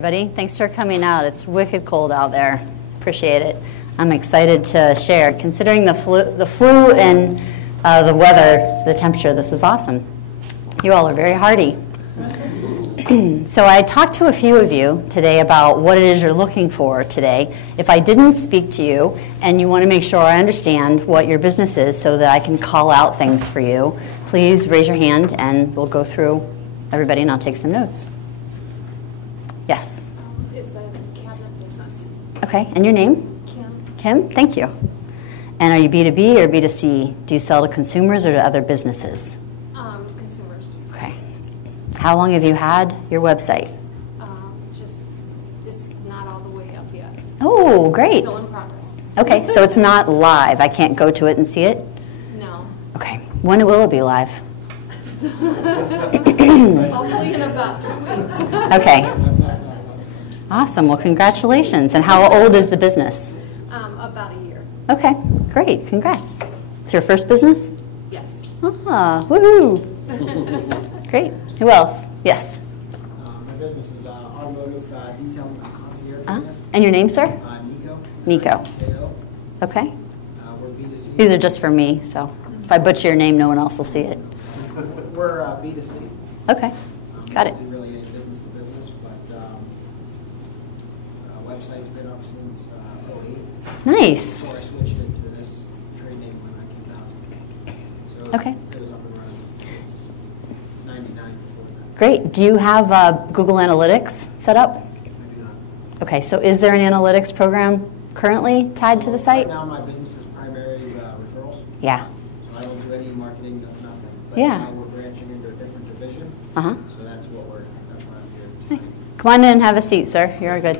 Everybody, thanks for coming out. It's wicked cold out there. Appreciate it. I'm excited to share. Considering the flu and the weather, the temperature, this is awesome. You all are very hardy. So I talked to a few of you today about what it is you're looking for today. If I didn't speak to you and you want to make sure I understand what your business is so that I can call out things for you, please raise your hand and we'll go through everybody and I'll take some notes. Yes. It's a cabinet business. Okay, and your name? Kim. Kim, thank you. And are you B2B or B2C? Do you sell to consumers or to other businesses? Consumers. Okay. How long have you had your website? It's not all the way up yet. Oh, great. Still in progress. Okay, so it's not live. I can't go to it and see it? No. Okay. When will it be live? Hopefully in about 2 weeks. Okay. Awesome. Well, congratulations. And how old is the business? About a year. Okay, great. Congrats. It's your first business? Yes. Ah, woohoo. Great. Who else? Yes. My business is automotive detailing concierge business. And your name, sir? Nico. Nico. Nico. Okay. We're B2C. These are just for me, so if I butcher your name, no one else will see it. We're B2C. Okay. Got it. We do really any business to business, but website's been up since 2008. Nice. Before I switched into this trade name when I came out. So Okay. it was up and running since 99 before that. Great. Do you have Google Analytics set up? I do not. Okay, so is there an analytics program currently tied to the site? Right now my business is primarily referrals. Yeah. So I don't do any marketing, nothing. But Yeah. now we're branching into a different division. Uh-huh. So that's why I'm here tonight. Come on in and have a seat, sir. You're good.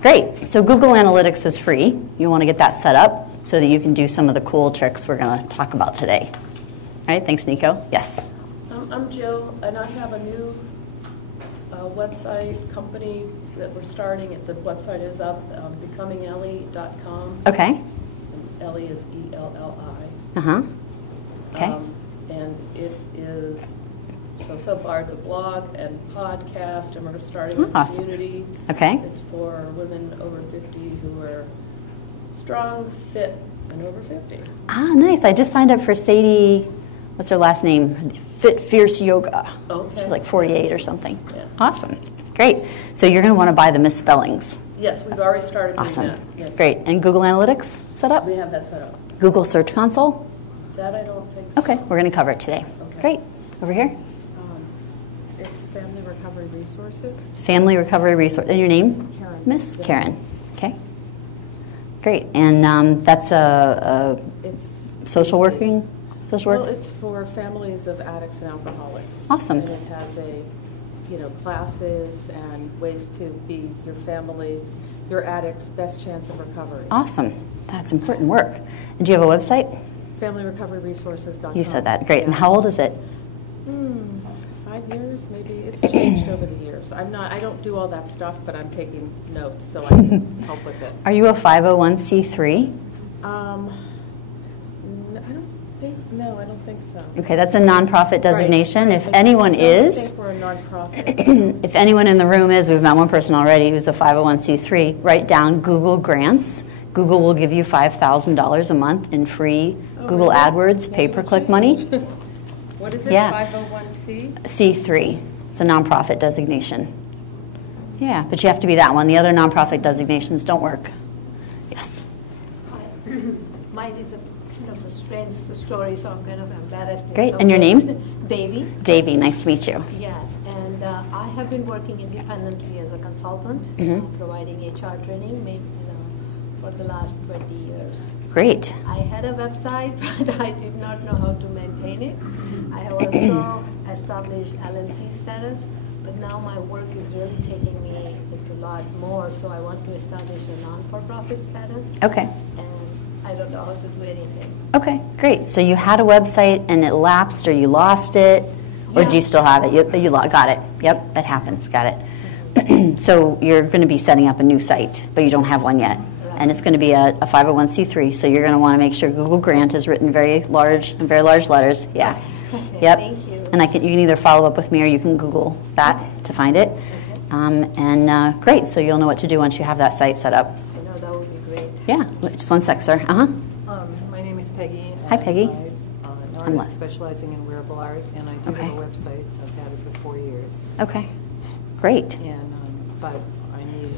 Great. So Google Analytics is free. You want to get that set up so that you can do some of the cool tricks we're going to talk about today. All right. Thanks, Nico. Yes. I'm Jill, and I have a new website company that we're starting. The website is up, becomingellie.com. Okay. And Ellie is E-L-L-I. Uh-huh. Okay. And it is, so far it's a blog and podcast, and we're starting a Awesome. community. Okay. It's for women over 50 who are strong, fit, and over 50. Ah, nice. I just signed up for Sadie, what's her last name? Fit Fierce Yoga. Okay. She's like 48 or something. Yeah. Awesome. Great. So you're going to want to buy the Misspellings. Yes, we've already started doing Awesome. that. Yes. Great. And Google Analytics set up? We have that set up. Google Search Console? That I don't think so. Okay. We're going to cover it today. Okay. Great. Over here. It's Family Recovery Resources. Family Recovery Resource. And your name? Karen. Miss Yeah. Karen. Okay. Great. And that's a It's social basic. working? Social work? Well, it's for families of addicts and alcoholics. Awesome. And it has classes and ways to be your addict's best chance of recovery. Awesome. That's important work. And do you have a website? FamilyRecoveryResources.com. You said that. Great. And how old is it? 5 years, maybe. It's changed over the years. I don't do all that stuff, but I'm taking notes so I can help with it. Are you a 501c3? I don't think so. Okay, that's a nonprofit designation. Right. If anyone I is, think we're a nonprofit. if anyone in the room is, we've met one person already who's a 501c3, write down Google Grants. Google will give you $5,000 a month in free Google really? AdWords pay-per-click money. What is it? Yeah. 501c? C3. It's a nonprofit designation. Yeah, but you have to be that one. The other nonprofit designations don't work. Yes. Mine is a kind of a strange story, so I'm kind of embarrassed. Great. And your name? Davy. Davy, nice to meet you. Yes, and I have been working independently as a consultant, providing HR training for the last 20 years. Great. I had a website, but I did not know how to maintain it. I have also established LLC status, but now my work is really taking me into a lot more, so I want to establish a non-for-profit status. Okay. And I don't know how to do anything. Okay, great. So you had a website and it lapsed or you lost it, or do you still have it? Got it. Yep, that happens. Got it. So you're going to be setting up a new site, but you don't have one yet. Right. And it's going to be a 501c3, so you're going to want to make sure Google Grant is written very large letters. Yeah. Okay, Yep. thank you. And you can either follow up with me or you can Google that to find it. Great, so you'll know what to do once you have that site set up. I know that would be great. Yeah, just one sec, sir. My name is Peggy. Hi, Peggy. I'm an artist specializing in wearable art, and I do Okay. have a website. I've had it for 4 years. Okay, great. And but I need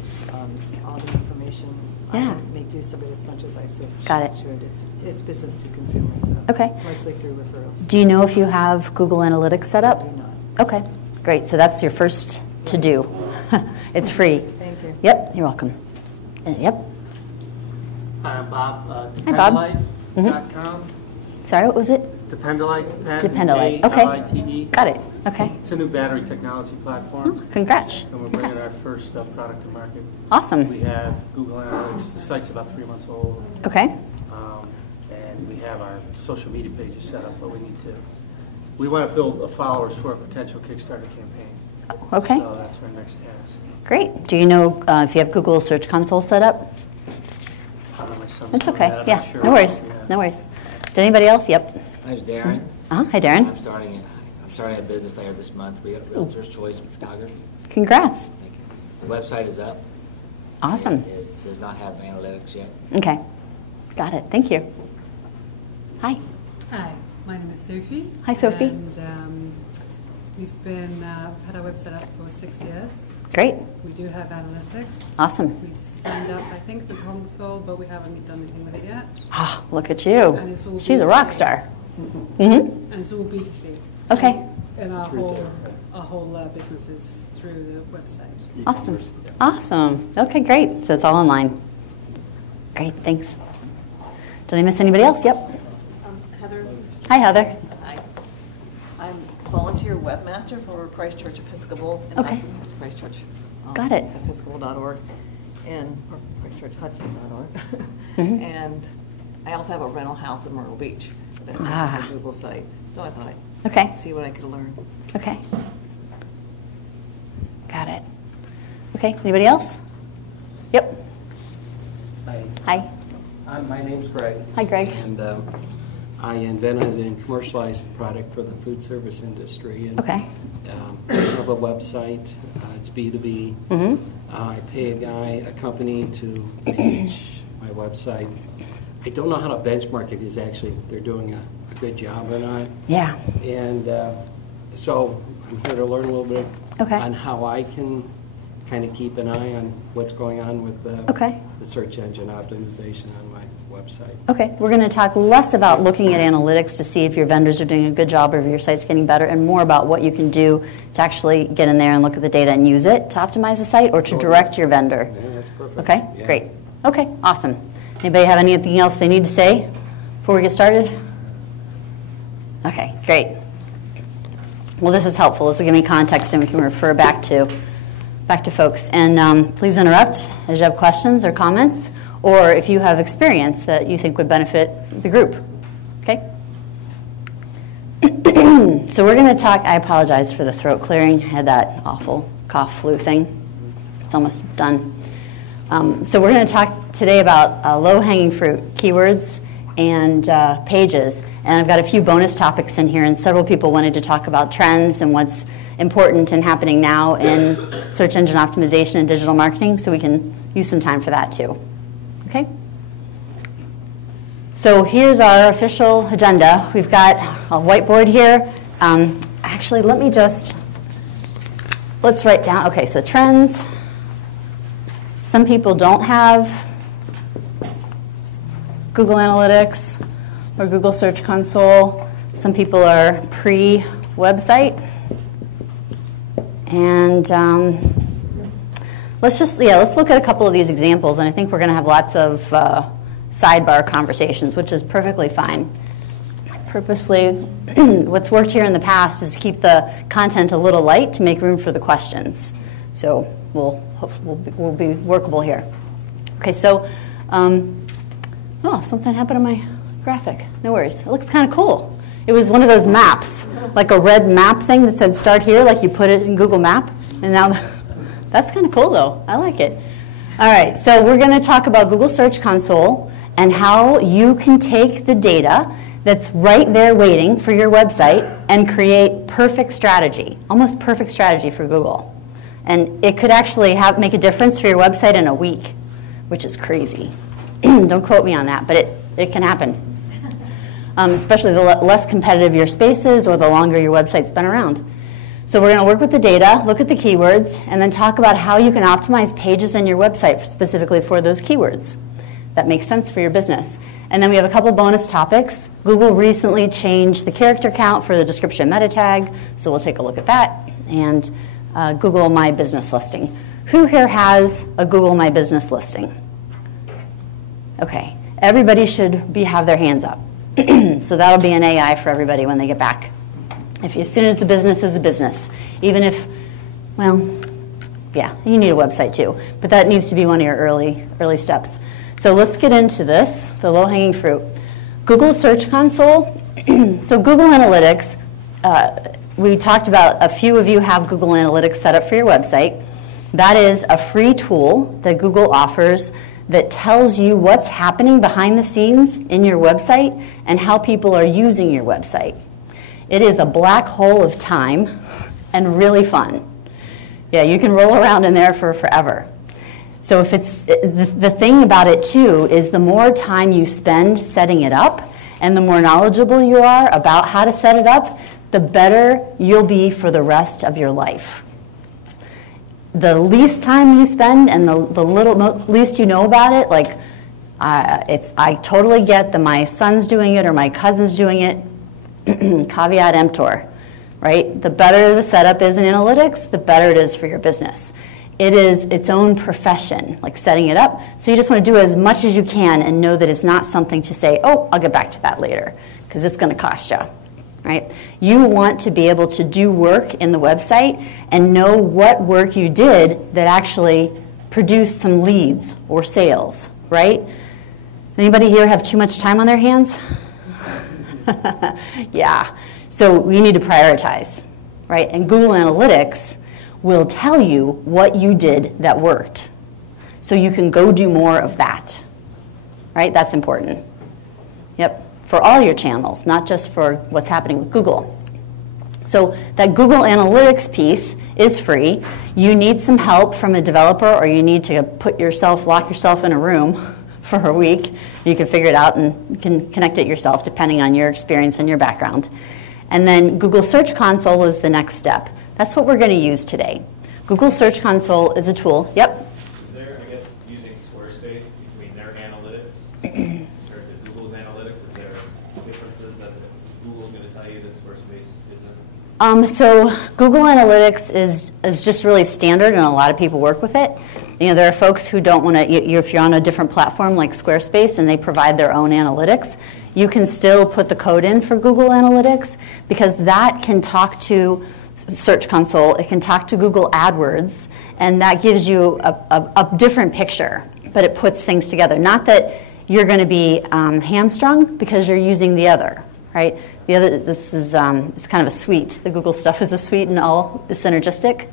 all the information. Yeah. I make use of it as much as I Got it. should. It's business to consumer, so Okay. mostly through referrals. Do you know if you have Google Analytics set up? I do not. Okay, great. So that's your first to do. It's free. Thank you. Yep, you're welcome. Yep. Hi, I'm Bob. Hi, Bob. Dependolite.com. Sorry, what was it? Dependolite. Dependolite. Okay. A-L-I-T-E. Got it. Okay. It's a new battery technology platform, Congrats. and we're bringing Congrats. our first product to market. Awesome. We have Google Analytics. The site's about 3 months old, Okay. and we have our social media pages set up, but we want to build followers for a potential Kickstarter campaign. Okay. So that's our next task. Great. Do you know if you have Google Search Console set up? My son's That's doing okay. that, I'm Yeah, not sure. no worries. Yeah. No worries. Did anybody else? Yep. My name's Darren. Hi, Darren. I'm starting a business later this month. We got Realtor's Choice Photography. Congrats. Thank you. The website is up. Awesome. It does not have analytics yet. Okay. Got it. Thank you. Hi. Hi, my name is Sophie. Hi, Sophie. And we've been had our website up for 6 years. Great. We do have analytics. Awesome. We signed up, I think, the console, but we haven't done anything with it yet. Ah, look at you. And it's all She's a rock B2C. star. Mm-hmm. And it's all B2C. Okay. And our whole business is through the website. Awesome. Awesome. Okay, great. So it's all online. Great. Thanks. Did I miss anybody else? Yep. Heather. Hi, Heather. Hi. I'm volunteer webmaster for Christchurch Episcopal in Okay. Hudson. It's Christchurch. Got it. Episcopal.org and or ChristchurchHudson.org. Mhm. And I also have a rental house in Myrtle Beach that Ah. has a Google site. So I thought Okay. I'd see what I could learn. Okay. Got it. Okay. Anybody else? Yep. Hi, Hi. my name's Greg. Hi, Greg. And I invented and commercialized a product for the food service industry. And, Okay. I have a website. It's B2B. Mm-hmm. I pay a company to manage my website. I don't know how to benchmark it. Is actually they're doing a good job or not. Yeah. And so I'm here to learn a little bit Okay. on how I can kind of keep an eye on what's going on with Okay. the search engine optimization on my website. Okay, we're going to talk less about looking at analytics to see if your vendors are doing a good job or if your site's getting better, and more about what you can do to actually get in there and look at the data and use it to optimize the site or to direct your vendor. Yeah, that's perfect. Okay, Yeah. great. Okay, awesome. Anybody have anything else they need to say before we get started? Okay, great. Well, this is helpful. This will give me context and we can refer back to folks. And please interrupt as you have questions or comments, or if you have experience that you think would benefit the group. Okay? So we're going to talk, I apologize for the throat clearing. I had that awful cough flu thing. It's almost done. So we're going to talk today about low-hanging fruit, keywords, and pages. And I've got a few bonus topics in here, and several people wanted to talk about trends and what's important and happening now in search engine optimization and digital marketing, so we can use some time for that too. Okay? So here's our official agenda. We've got a whiteboard here. Actually, let's write down, okay, so trends. Some people don't have Google Analytics or Google Search Console. Some people are pre-website. And let's look at a couple of these examples, and I think we're going to have lots of sidebar conversations, which is perfectly fine. Purposely, what's worked here in the past is to keep the content a little light to make room for the questions. So we'll be workable here. Okay, so something happened to my graphic. No worries. It looks kind of cool. It was one of those maps, like a red map thing that said start here, like you put it in Google Map. And now that's kind of cool, though. I like it. All right, so we're going to talk about Google Search Console and how you can take the data that's right there waiting for your website and create perfect strategy, almost perfect strategy for Google. And it could actually make a difference for your website in a week, which is crazy. Don't quote me on that, but it can happen. Especially the less competitive your space is or the longer your website's been around. So we're going to work with the data, look at the keywords, and then talk about how you can optimize pages on your website specifically for those keywords. That makes sense for your business. And then we have a couple bonus topics. Google recently changed the character count for the description meta tag, so we'll take a look at that. And Google My Business listing. Who here has a Google My Business listing? Okay, everybody should have their hands up. So that'll be an AI for everybody when they get back. As soon as the business is a business, even if, well, yeah, you need a website too, but that needs to be one of your early steps. So let's get into this, the low-hanging fruit. Google Search Console. So Google Analytics, we talked about a few of you have Google Analytics set up for your website. That is a free tool that Google offers that tells you what's happening behind the scenes in your website and how people are using your website. It is a black hole of time and really fun. Yeah, you can roll around in there for forever. So if it's the thing about it too is the more time you spend setting it up and the more knowledgeable you are about how to set it up, the better you'll be for the rest of your life. The least time you spend and the least you know about it, like I totally get that my son's doing it or my cousin's doing it, caveat emptor, right? The better the setup is in analytics, the better it is for your business. It is its own profession, like setting it up. So you just want to do as much as you can and know that it's not something to say, oh, I'll get back to that later, because it's going to cost you. Right? You want to be able to do work in the website and know what work you did that actually produced some leads or sales, right? Anybody here have too much time on their hands? Yeah. So we need to prioritize, right? And Google Analytics will tell you what you did that worked. So you can go do more of that, right? That's important. Yep. For all your channels, not just for what's happening with Google. So that Google Analytics piece is free. You need some help from a developer or you need to lock yourself in a room for a week. You can figure it out and you can connect it yourself depending on your experience and your background. And then Google Search Console is the next step. That's what we're going to use today. Google Search Console is a tool. Yep? Is there, I guess, using Squarespace between their analytics? Google's going to tell you that Squarespace isn't? So Google Analytics is just really standard, and a lot of people work with it. You know, there are folks who don't want to. If you're on a different platform like Squarespace, and they provide their own analytics, you can still put the code in for Google Analytics because that can talk to Search Console. It can talk to Google Adwords, and that gives you a different picture. But it puts things together. Not that you're going to be hamstrung because you're using the other, right? The other, this is it's kind of a suite. The Google stuff is a suite and all is synergistic.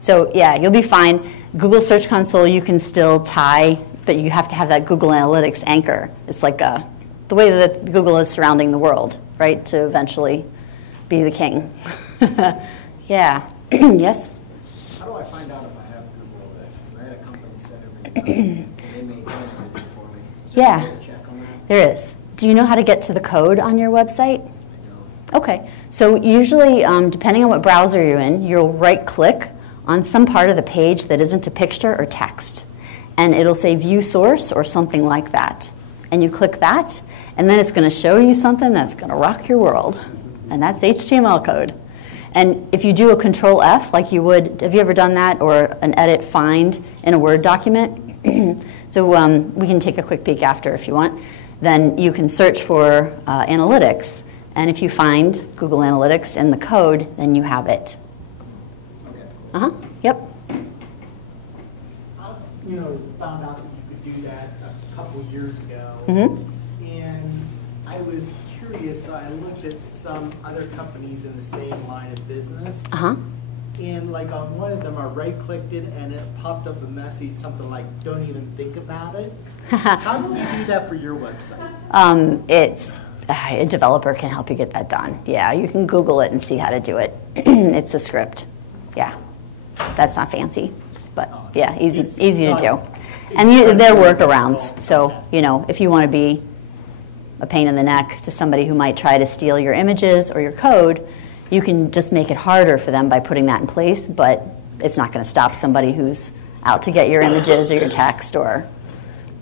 So yeah, you'll be fine. Google Search Console you can still tie, but you have to have that Google Analytics anchor. It's like the way that Google is surrounding the world, right, to eventually be the king. Yeah. Yes? How do I find out if I have Google Analytics? Because I had a company set everything up, and they made it for me. Is there a way to check on that? There is. Do you know how to get to the code on your website? I don't. Okay. So usually, depending on what browser you're in, you'll right-click on some part of the page that isn't a picture or text. And it'll say View Source or something like that. And you click that, and then it's going to show you something that's going to rock your world. And that's HTML code. And if you do a Control F, like you would, have you ever done that, or an edit find in a Word document? So we can take a quick peek after if you want. Then you can search for analytics. And if you find Google Analytics in the code, then you have it. Okay. Uh-huh. Yep. Found out that you could do that a couple years ago. Mm-hmm. And I was curious, so I looked at some other companies in the same line of business. Uh-huh. And like on one of them, I right-clicked it and it popped up a message, something like, don't even think about it. How do you do that for your website? It's a developer can help you get that done. Yeah, you can Google it and see how to do it. It's a script. Yeah. That's not fancy, but yeah, easy to do. And there are workarounds. So, you know, if you want to be a pain in the neck to somebody who might try to steal your images or your code, you can just make it harder for them by putting that in place, but it's not going to stop somebody who's out to get your images or your text or,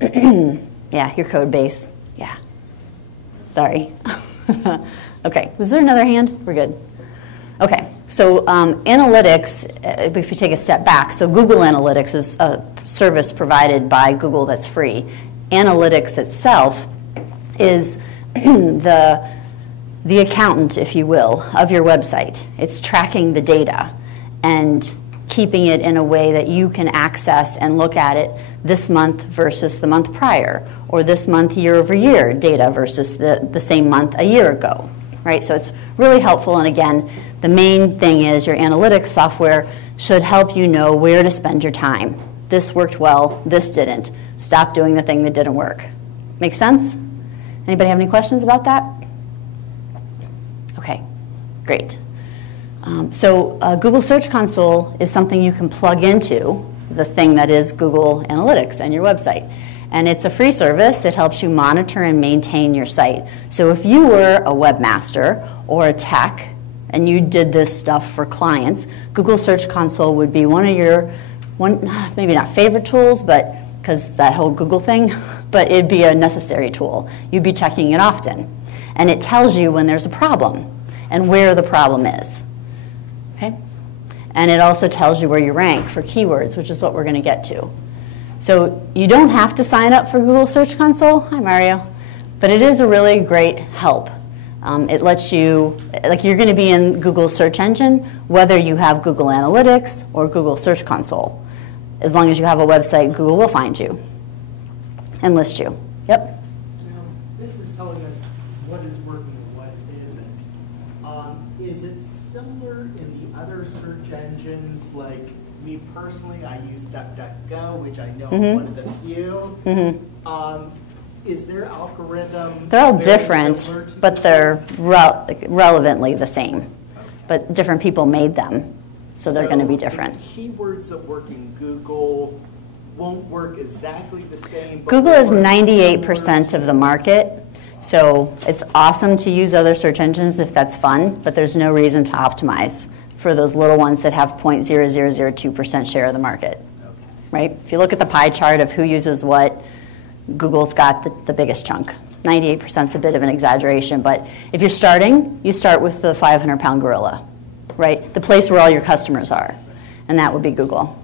yeah, your code base. Yeah. Sorry. Okay, was there another hand? We're good. Okay, so analytics, if you take a step back, so Google Analytics is a service provided by Google that's free. Analytics itself is the accountant, if you will, of your website. It's tracking the data and keeping it in a way that you can access and look at it this month versus the month prior, or this month year over year data versus the same month a year ago, right? So it's really helpful, and again, the main thing is your analytics software should help you know where to spend your time. This worked well, this didn't. Stop doing the thing that didn't work. Make sense? Anybody have any questions about that? Okay, great. So Google Search Console is something you can plug into the thing that is Google Analytics and your website. And it's a free service. It helps you monitor and maintain your site. So if you were a webmaster or a tech and you did this stuff for clients, Google Search Console would be one of your, maybe not favorite tools, but because that whole Google thing, but it'd be a necessary tool. You'd be checking it often. And it tells you when there's a problem and where the problem is. Okay? And it also tells you where you rank for keywords, which is what we're going to get to. So you don't have to sign up for Google Search Console. Hi, Mario. But it is a really great help. It lets you, like you're going to be in Google search engine, whether you have Google Analytics or Google Search Console. As long as you have a website, Google will find you and list you. Yep. Now, this is telling us what is working and what isn't. Is it similar in the other search engines? Like me personally, I use DuckDuckGo, which I know I'm one of the few. Is their algorithm? They're all different, but they're relevantly the same. Okay. But different people made them, so they're going to be different. Keywords that work in Google won't work exactly the same. Google is 98% of the market. So it's awesome to use other search engines if that's fun, but there's no reason to optimize for those little ones that have 0.0002% share of the market, right? If you look at the pie chart of who uses what, Google's got the biggest chunk. 98% is a bit of an exaggeration, but if you're starting, you start with the 500-pound gorilla, right? The place where all your customers are, and that would be Google.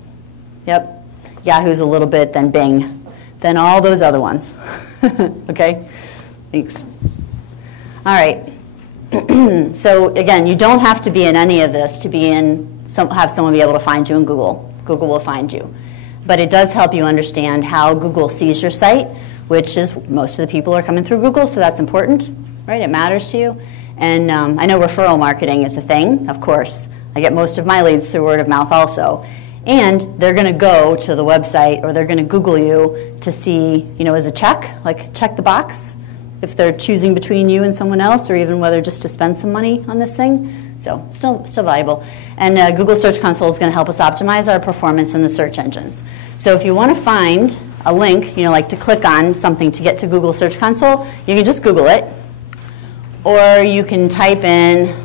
Yep. Yahoo's a little bit, then Bing, then all those other ones, okay? Thanks. All right. So again, you don't have to be in any of this to be in have someone be able to find you in Google. Google will find you. But it does help you understand how Google sees your site, which is most of the people are coming through Google, so that's important, right? It matters to you. And I know referral marketing is a thing, of course. I get most of my leads through word of mouth also. And they're going to go to the website or they're going to Google you to see, you know, as a check, like check the box, if they're choosing between you and someone else, or even whether just to spend some money on this thing. So still valuable. And Google Search Console is going to help us optimize our performance in the search engines. So if you want to find a link, you know, like to click on something to get to Google Search Console, you can just Google it. Or you can type in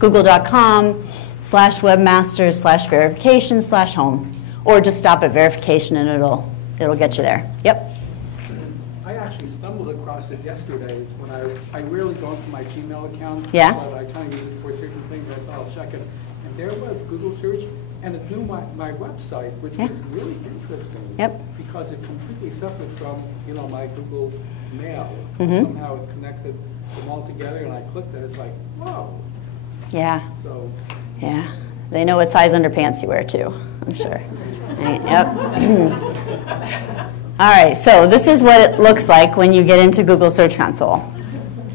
google.com/webmaster/verification/home. Or just stop at verification and it'll get you there. Yep. I actually stumbled across it yesterday when I rarely go into my Gmail account, yeah. But I kind of use it for certain things. I thought I'll check it, and there was Google search, and it knew my website, which was really interesting. Yep. Because it completely separate from my Google Mail. Somehow it connected them all together, and I clicked it. It's like, whoa. Yeah. So. Yeah. They know what size underpants you wear too, I'm sure. Right, yep. All right, so this is what it looks like when you get into Google Search Console.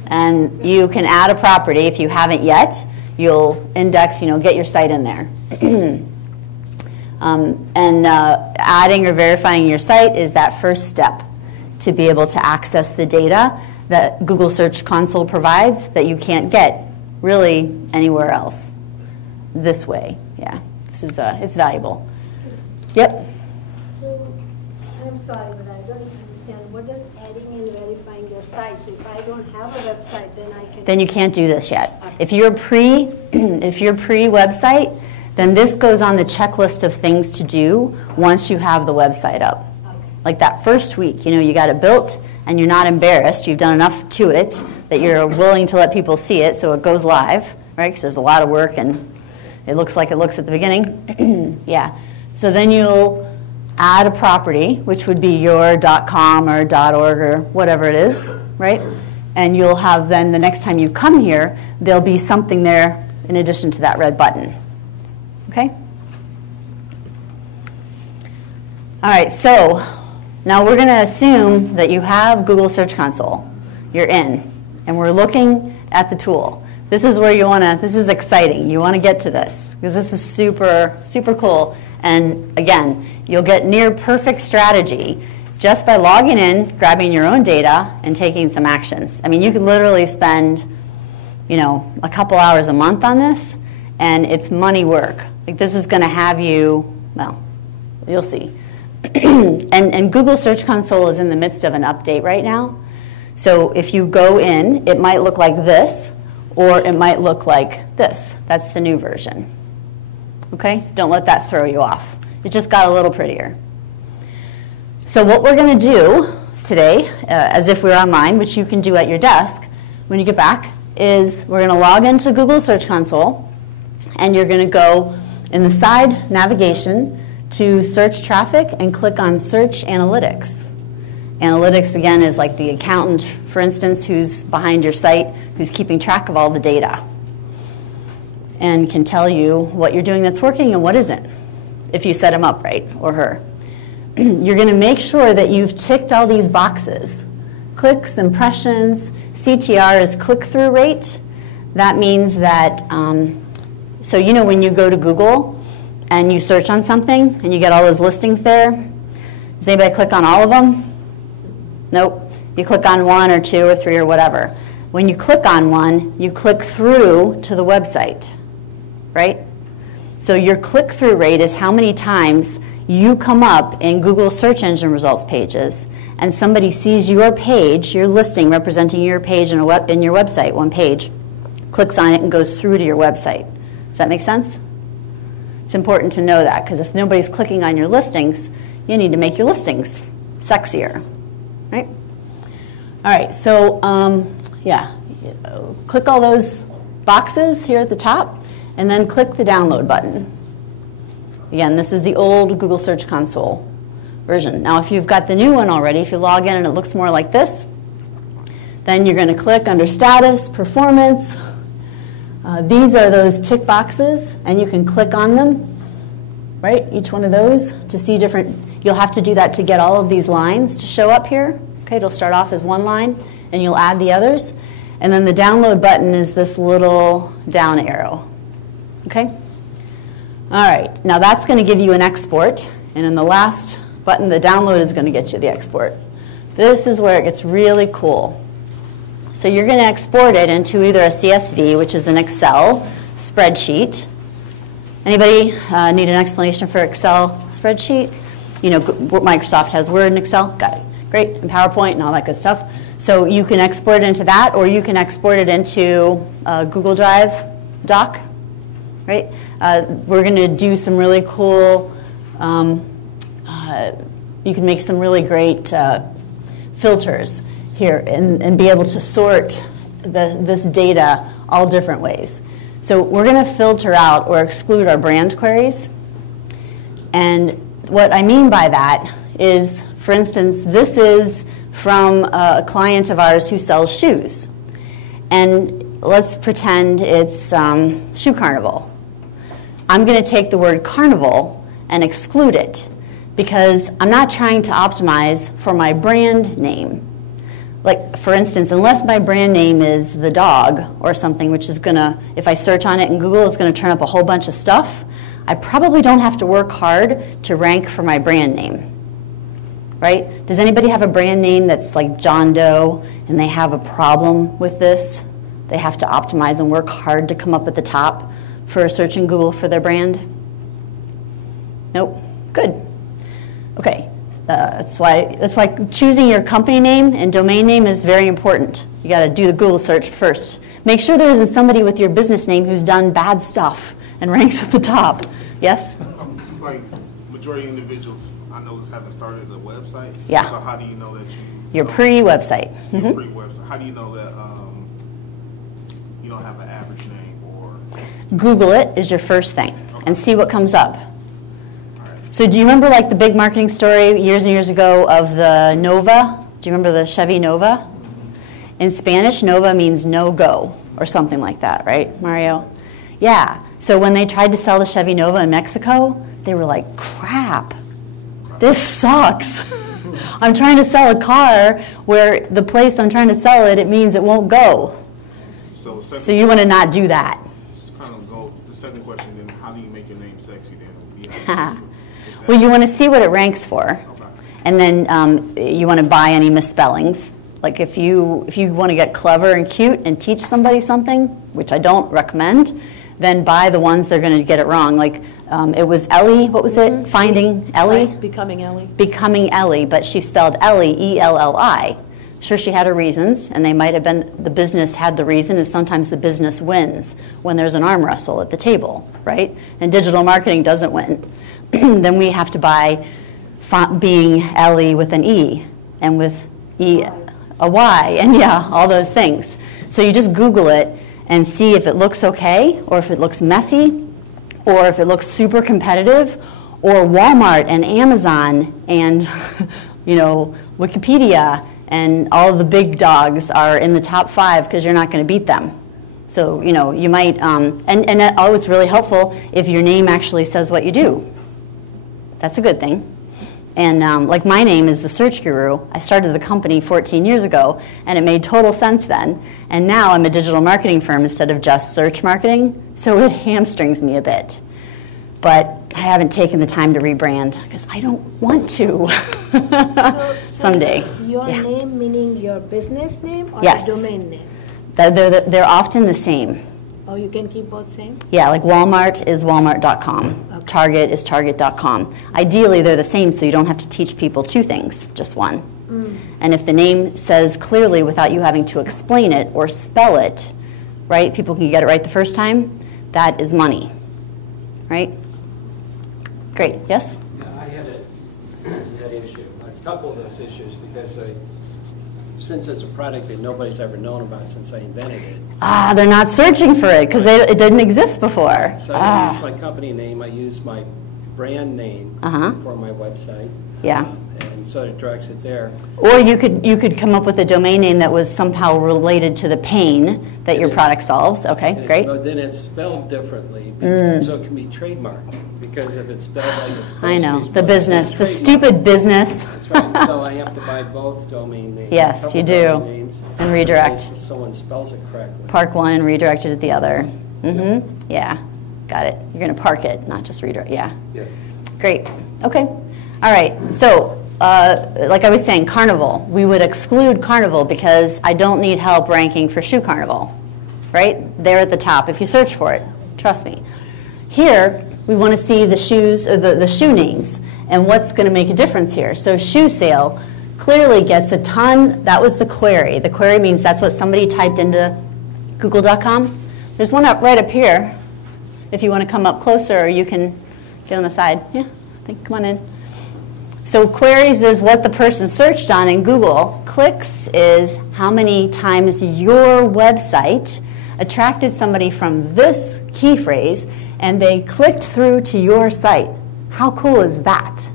And you can add a property. If you haven't yet, you'll index, get your site in there. Adding or verifying your site is that first step to be able to access the data that Google Search Console provides that you can't get really anywhere else. This way, yeah. This is it's valuable. Yep. So, I'm sorry, but I don't understand. What does adding and verifying your site? So if I don't have a website, then I can... Then you can't do this yet. Okay. If you're pre-website, then this goes on the checklist of things to do once you have the website up. Okay. Like that first week, you got it built and you're not embarrassed. You've done enough to it that you're willing to let people see it so it goes live, right? Because there's a lot of work and it looks like it looks at the beginning. Yeah. So then you'll add a property, which would be your .com or .org or whatever it is, right? And you'll have then the next time you come here, there'll be something there in addition to that red button. Okay? All right, so now we're going to assume that you have Google Search Console. You're in, and we're looking at the tool. This is where you want to, this is exciting. You want to get to this, because this is super, super cool. And again, you'll get near perfect strategy just by logging in, grabbing your own data, and taking some actions. I mean, you could literally spend, a couple hours a month on this, and it's money work. Like, this is going to have you, well, you'll see. and Google Search Console is in the midst of an update right now. So if you go in, it might look like this, or it might look like this. That's the new version. Okay? Don't let that throw you off. It just got a little prettier. So what we're going to do today, as if we're online, which you can do at your desk when you get back, is we're going to log into Google Search Console, and you're going to go in the side navigation to Search Traffic and click on Search Analytics. Analytics, again, is like the accountant, for instance, who's behind your site, who's keeping track of all the data and can tell you what you're doing that's working and what isn't, if you set him up right, or her. You're going to make sure that you've ticked all these boxes. Clicks, impressions, CTR is click-through rate. That means that, so when you go to Google and you search on something and you get all those listings there, does anybody click on all of them? Nope. You click on 1 or 2 or 3 or whatever. When you click on one, you click through to the website, right? So your click-through rate is how many times you come up in Google search engine results pages and somebody sees your page, your listing representing your page in your website, one page, clicks on it and goes through to your website. Does that make sense? It's important to know that, because if nobody's clicking on your listings, you need to make your listings sexier, right? All right, so click all those boxes here at the top, and then click the download button. Again, this is the old Google Search Console version. Now, if you've got the new one already, if you log in and it looks more like this, then you're going to click under Status, Performance. These are those tick boxes, and you can click on them, right? Each one of those to see different. You'll have to do that to get all of these lines to show up here. Okay, it'll start off as one line, and you'll add the others. And then the download button is this little down arrow. Okay? All right, now that's going to give you an export, and in the last button, the download is going to get you the export. This is where it gets really cool. So you're going to export it into either a CSV, which is an Excel spreadsheet. Anybody need an explanation for Excel spreadsheet? Microsoft has Word and Excel. Got it. Great. And PowerPoint and all that good stuff. So you can export it into that, or you can export it into a Google Drive doc, right? We're going to do some really cool, you can make some really great filters here and be able to sort this data all different ways. So we're going to filter out or exclude our brand queries. And what I mean by that is, for instance, this is from a client of ours who sells shoes. And let's pretend it's Shoe Carnival. I'm going to take the word carnival and exclude it, because I'm not trying to optimize for my brand name. Like, for instance, unless my brand name is the dog or something, which is going to, if I search on it in Google, it's going to turn up a whole bunch of stuff, I probably don't have to work hard to rank for my brand name, right? Does anybody have a brand name that's like John Doe and they have a problem with this? They have to optimize and work hard to come up at the top for a search in Google for their brand? Nope. Good. Okay. That's why choosing your company name and domain name is very important. You got to do the Google search first. Make sure there isn't somebody with your business name who's done bad stuff and ranks at the top. Yes? Like majority of individuals I know haven't started the website. Yeah. So how do you know that You're pre-website. Your pre-website. How do you know that you don't have an average name or? Google it is your first thing and see what comes up. So do you remember like the big marketing story years and years ago of the Nova? Do you remember the Chevy Nova? In Spanish, Nova means no-go or something like that, right, Mario? Yeah. So when they tried to sell the Chevy Nova in Mexico, they were like, crap, this sucks. I'm trying to sell a car where the place I'm trying to sell it, it means it won't go. So you want to not do that. Kind of go, the second question then, how do you make your name sexy then? Well, you want to see what it ranks for, and then you want to buy any misspellings. Like if you want to get clever and cute and teach somebody something, which I don't recommend, then buy the ones they're going to get it wrong. Like it was Ellie, what was it? Finding Ellie? Becoming Ellie. Becoming Ellie, but she spelled Ellie, E-L-L-I. Sure, she had her reasons, and they might have been, the business had the reason, and sometimes the business wins when there's an arm wrestle at the table, right? And digital marketing doesn't win. Then we have to buy being Ellie with an E, and with E, a Y, and yeah, all those things. So you just Google it and see if it looks okay, or if it looks messy, or if it looks super competitive, or Walmart and Amazon and Wikipedia and all the big dogs are in the top 5 because you're not going to beat them. So you might it's really helpful if your name actually says what you do. That's a good thing. And like my name is the Search Guru. I started the company 14 years ago, and it made total sense then. And now I'm a digital marketing firm instead of just search marketing, so it hamstrings me a bit. But I haven't taken the time to rebrand because I don't want to. Someday. Your name meaning your business name or yes. your domain name? They're often the same. Oh, you can keep both same? Yeah, like Walmart is walmart.com. Okay. Target is target.com. Ideally, they're the same, so you don't have to teach people 2 things, just one. And if the name says clearly without you having to explain it or spell it, right, people can get it right the first time, that is money, right? Great, yes? Yeah, I had that issue, a couple of those issues, because since it's a product that nobody's ever known about since I invented it. They're not searching for it because it didn't exist before. So I use my company name, I use my brand name for my website. Yeah. And so it directs it there. Or you could come up with a domain name that was somehow related to the pain that your product solves. Okay, great. But then it's spelled differently, so it can be trademarked. Because if it's spelled like it's supposed I know, to be the business, the stupid business. That's right. So I have to buy both domain names. Yes, you do. And redirect. So someone spells it correctly. Park one and redirect it at the other. Yeah, got it. You're going to park it, not just redirect. Yeah. Yes. Great. Okay. All right. So, like I was saying, Carnival. We would exclude Carnival because I don't need help ranking for Shoe Carnival. Right? They're at the top if you search for it. Trust me. Here, we want to see the shoes or the shoe names and what's going to make a difference here. So shoe sale clearly gets a ton. That was the query. The query means that's what somebody typed into google.com. There's one right up here. If you want to come up closer, or you can get on the side. Yeah, I think, come on in. So queries is what the person searched on in Google. Clicks is how many times your website attracted somebody from this key phrase and they clicked through to your site. How cool is that?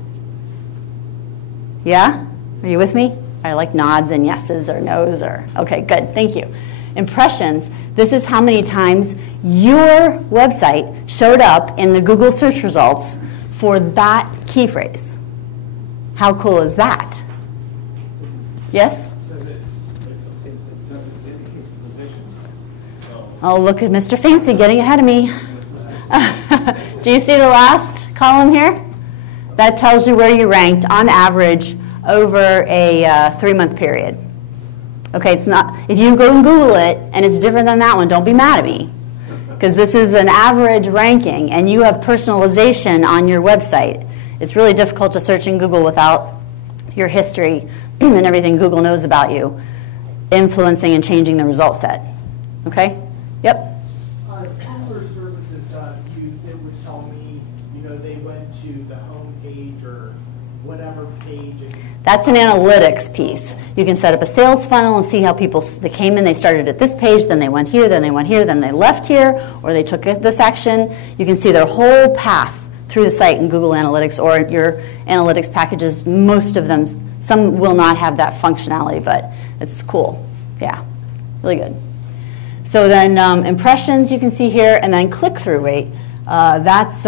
Yeah? Are you with me? I like nods and yeses or nos or, okay, good, thank you. Impressions, this is how many times your website showed up in the Google search results for that key phrase. How cool is that? Yes? Oh, look at Mr. Fancy getting ahead of me. Do you see the last column here? That tells you where you ranked on average over a 3-month period. Okay, it's not, if you go and Google it and it's different than that one, don't be mad at me. Because this is an average ranking and you have personalization on your website. It's really difficult to search in Google without your history and everything Google knows about you influencing and changing the result set. Okay? Yep. Similar services that I've used, it would tell me, they went to the home page or whatever page. That's an analytics piece. You can set up a sales funnel and see how people, they came in, they started at this page, then they went here, then they went here, then they left here, or they took this action. You can see their whole path through the site in Google Analytics or your analytics packages. Most of them, some will not have that functionality, but it's cool. Yeah, really good. So then impressions you can see here, and then click-through rate. That's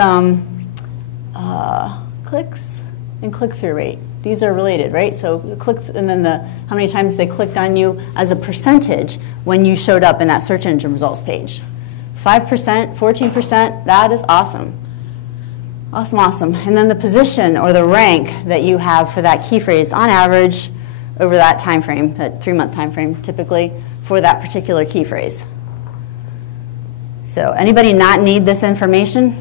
clicks and click-through rate. These are related, right? So click, and then how many times they clicked on you as a percentage when you showed up in that search engine results page. 5%, 14%, that is awesome. Awesome, awesome. And then the position or the rank that you have for that key phrase on average over that time frame, that 3-month time frame typically, for that particular key phrase. So anybody not need this information?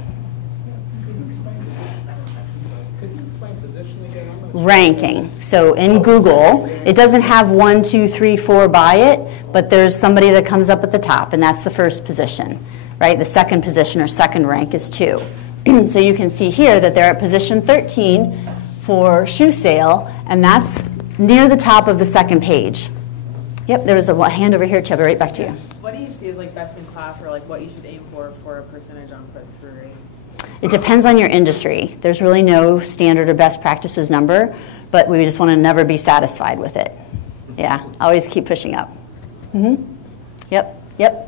Ranking. So in Google, it doesn't have 1, 2, 3, 4 by it, but there's somebody that comes up at the top, and that's the first position, right? The second position or second rank is 2. So you can see here that they're at position 13 for shoe sale, and that's near the top of the second page. Yep, there was a hand over here, Chubba, right back to you. What do you see as like best in class, or like what you should aim for a percentage on click-through rate? It depends on your industry. There's really no standard or best practices number, but we just want to never be satisfied with it. Yeah, always keep pushing up. Mm-hmm. Yep, yep.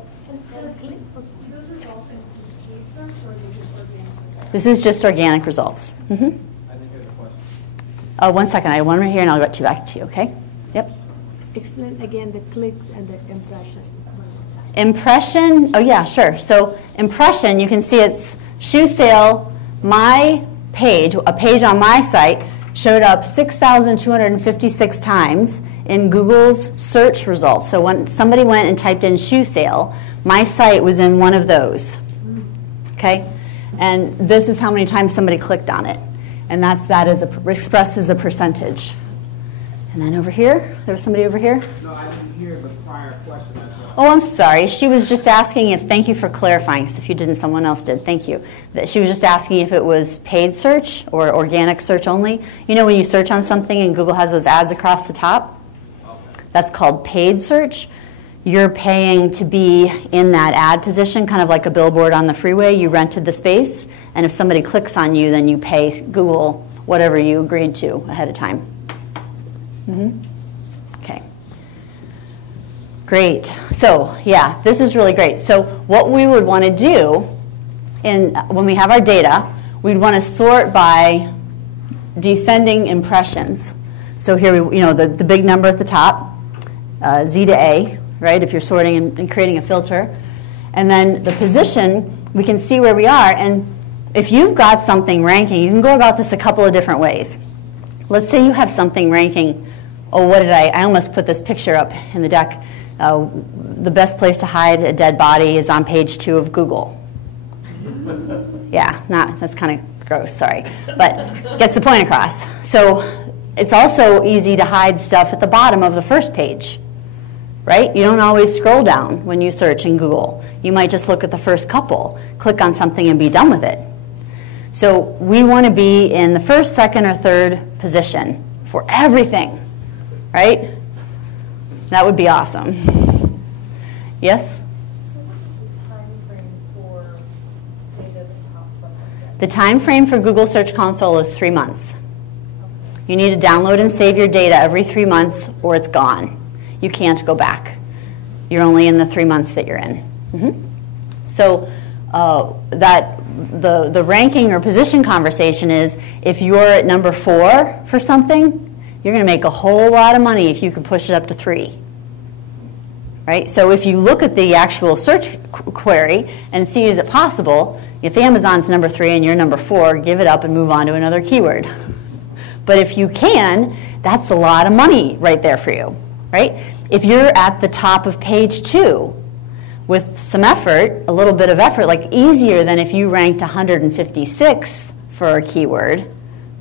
This is just organic results. Mm-hmm. I think there's a question. 1 second, I have one right here, and I'll get back to you, okay? Yep. Explain again the clicks and the impression. Impression, oh yeah, sure. So impression, you can see it's shoe sale, my page, a page on my site, showed up 6,256 times in Google's search results. So when somebody went and typed in shoe sale, my site was in one of those, okay? And this is how many times somebody clicked on it. And that is expressed as a percentage. And then over here, there was somebody over here? No, I didn't hear the prior question. Oh, I'm sorry. She was just asking if, thank you for clarifying, because if you didn't, someone else did. Thank you. She was just asking if it was paid search or organic search only. You know when you search on something and Google has those ads across the top? That's called paid search. You're paying to be in that ad position, kind of like a billboard on the freeway. You rented the space, and if somebody clicks on you, then you pay Google whatever you agreed to ahead of time. Mm-hmm. Okay. Great. So, yeah, this is really great. So what we would want to do when we have our data, we'd want to sort by descending impressions. So here, the big number at the top, Z to A, right, if you're sorting and creating a filter. And then the position, we can see where we are. And if you've got something ranking, you can go about this a couple of different ways. Let's say you have something ranking, I almost put this picture up in the deck. The best place to hide a dead body is on page 2 of Google. Yeah, that's kind of gross, sorry. But gets the point across. So it's also easy to hide stuff at the bottom of the first page. Right? You don't always scroll down when you search in Google. You might just look at the first couple, click on something, and be done with it. So we want to be in the first, second, or third position for everything, right? That would be awesome. Yes? So what is the time frame for data that pops up like that? The time frame for Google Search Console is 3 months. You need to download and save your data every 3 months, or it's gone. You can't go back. You're only in the 3 months that you're in. Mm-hmm. So the ranking or position conversation is if you're at number 4 for something, you're going to make a whole lot of money if you can push it up to 3. Right? So if you look at the actual search query and see is it possible, if Amazon's number 3 and you're number 4, give it up and move on to another keyword. But if you can, that's a lot of money right there for you. Right? If you're at the top of page 2 with some effort, a little bit of effort, like easier than if you ranked 156th for a keyword,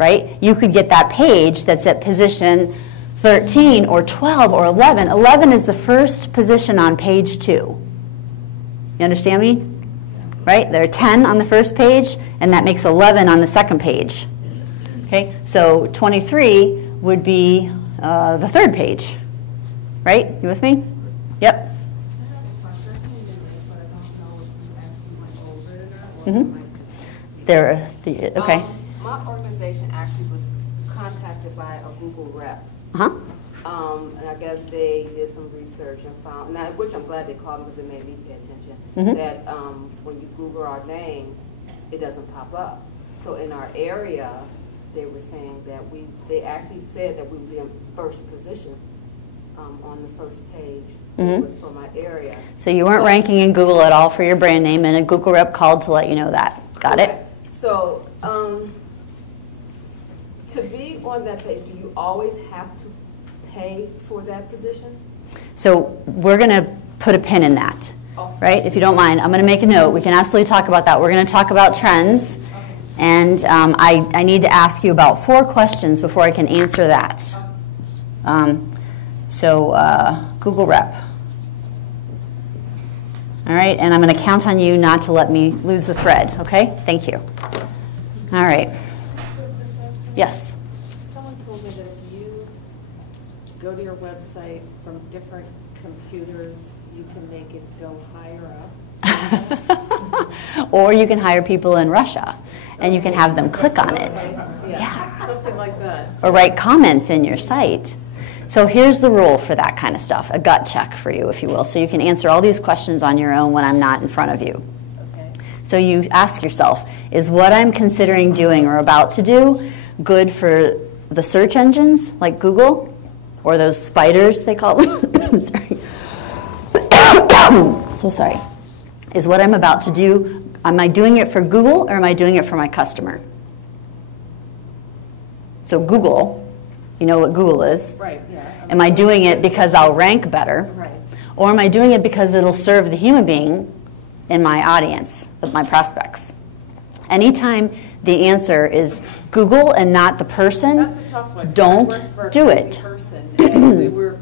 right? You could get that page that's at position 13 or 12 or 11. 11 is the first position on page 2. You understand me? Right? There are 10 on the first page, and that makes 11 on the second page. Okay, so 23 would be the third page. Right? You with me? Yep. Okay. My organization actually was contacted by a Google rep. And I guess they did some research and found, which I'm glad they called me because it made me pay attention, that when you Google our name, it doesn't pop up. So in our area, they were saying that they actually said that we would be in first position on the first page. It was for my area. So you weren't ranking in Google at all for your brand name, and a Google rep called to let you know that. Got it? So to be on that page, do you always have to pay for that position? So we're going to put a pin in that, right? If you don't mind, I'm going to make a note. We can absolutely talk about that. We're going to talk about trends, and I need to ask you about 4 questions before I can answer that. Google rep. All right, and I'm going to count on you not to let me lose the thread, okay? Thank you. All right. Yes? Someone told me that if you go to your website from different computers, you can make it go higher up. Or you can hire people in Russia, and you can have them click on it. Yeah, something like that. Or write comments in your site. So here's the rule for that kind of stuff, a gut check for you, if you will, so you can answer all these questions on your own when I'm not in front of you. Okay. So you ask yourself, is what I'm considering doing or about to do good for the search engines like Google or those spiders they call them? Sorry. So sorry. Is what I'm about to do, am I doing it for Google or am I doing it for my customer? So Google, you know what Google is. Right, yeah. Am I doing it because I'll rank better? Right. Or am I doing it because it'll serve the human being in my audience, my prospects? Anytime the answer is Google and not the person, That's a tough one. don't do it. We were,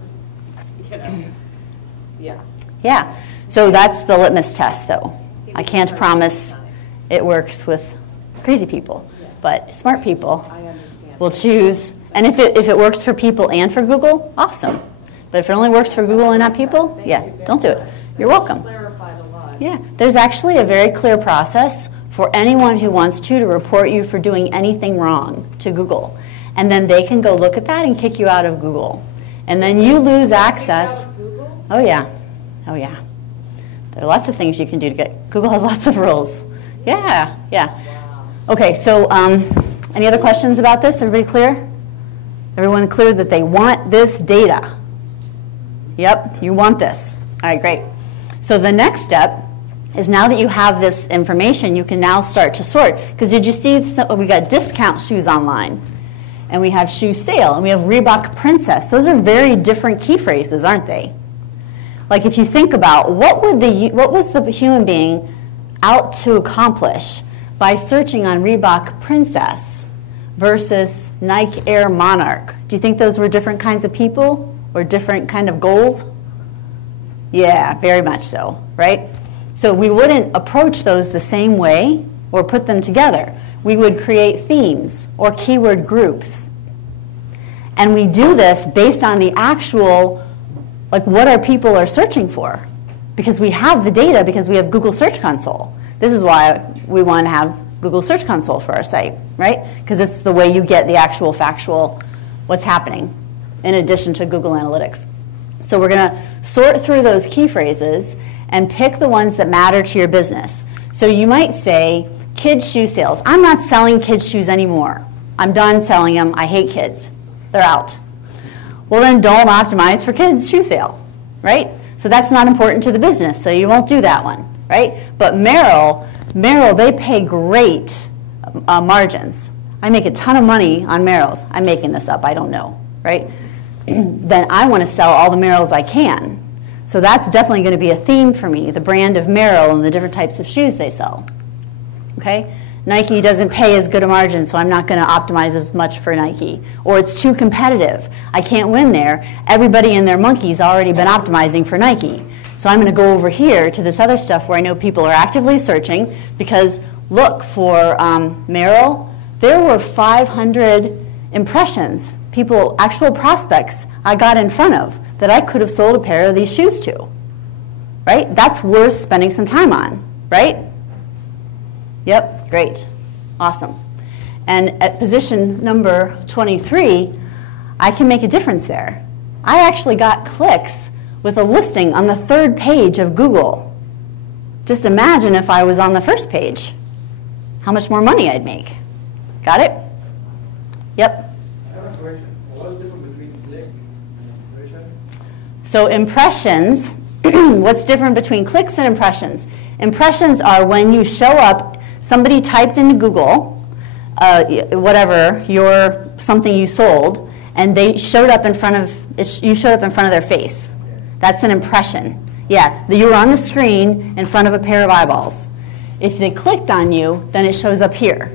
yeah. Yeah. So that's the litmus test, though. I can't promise it works with crazy people, but smart people will choose. And if it works for people and for Google, awesome. But if it only works for Google and not people, yeah, don't do it. You're welcome. Yeah, there's actually a very clear process for anyone who wants to report you for doing anything wrong to Google. And then they can go look at that and kick you out of Google. And then you lose access. Oh, yeah. Oh, yeah. There are lots of things you can do to get, Google has lots of rules. Yeah, yeah. Okay, so any other questions about this? Everybody clear? Everyone clear that they want this data? Yep, you want this. All right, great. So the next step is now that you have this information, you can now start to sort. Because did you see, we got discount shoes online, and we have shoe sale, and we have Reebok Princess. Those are very different key phrases, aren't they? Like if you think about what was the human being out to accomplish by searching on Reebok Princess versus Nike Air Monarch? Do you think those were different kinds of people or different kind of goals? Yeah, very much so, right? So we wouldn't approach those the same way or put them together. We would create themes or keyword groups. And we do this based on the actual, like what our people are searching for. Because we have the data, because we have Google Search Console. This is why we want to have Google Search Console for our site, right? Because it's the way you get the actual factual what's happening in addition to Google Analytics. So we're going to sort through those key phrases and pick the ones that matter to your business. So you might say, kids shoe sales. I'm not selling kids shoes anymore. I'm done selling them. I hate kids. They're out. Well, then don't optimize for kids shoe sale, right? So that's not important to the business, so you won't do that one, right? But Merrill, they pay great margins. I make a ton of money on Merrills. I'm making this up. I don't know, right? Then I want to sell all the Merrills I can. So that's definitely going to be a theme for me, the brand of Merrill and the different types of shoes they sell. Okay? Nike doesn't pay as good a margin, so I'm not going to optimize as much for Nike. Or it's too competitive. I can't win there. Everybody and their monkey's already been optimizing for Nike. So I'm going to go over here to this other stuff where I know people are actively searching, because look, for Merrill, there were 500 impressions, people, actual prospects I got in front of that I could have sold a pair of these shoes to. Right? That's worth spending some time on, right? Yep, great, awesome. And at position number 23, I can make a difference there. I actually got clicks with a listing on the 3rd page of Google. Just imagine if I was on the 1st page, how much more money I'd make. Got it? Yep. I have a question. What's the difference between click and impression? So impressions, what's different between clicks and impressions? Impressions are when you show up, somebody typed into Google, whatever, something you sold, and they showed up in front of, you showed up in front of their face. That's an impression. Yeah, you were on the screen in front of a pair of eyeballs. If they clicked on you, then it shows up here.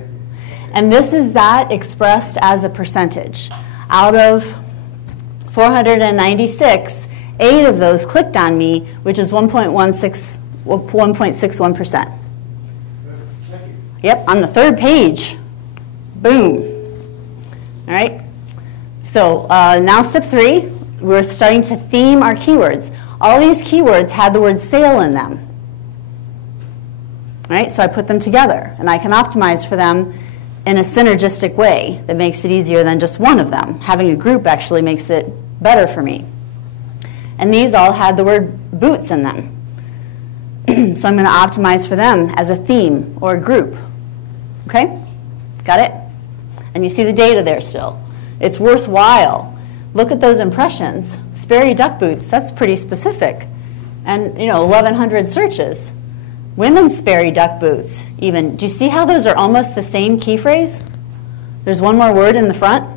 And this is that expressed as a percentage. Out of 496, 8 of those clicked on me, which is 1.61%. Yep, on the 3rd page. Boom. All right. So now step 3, we're starting to theme our keywords. All these keywords had the word sale in them. All right, so I put them together, and I can optimize for them in a synergistic way that makes it easier than just one of them. Having a group actually makes it better for me. And these all had the word boots in them. So I'm going to optimize for them as a theme or a group. Okay? Got it? And you see the data there still. It's worthwhile. Look at those impressions. Sperry duck boots, that's pretty specific. And 1,100 searches. Women's Sperry duck boots, even. Do you see how those are almost the same key phrase? There's one more word in the front.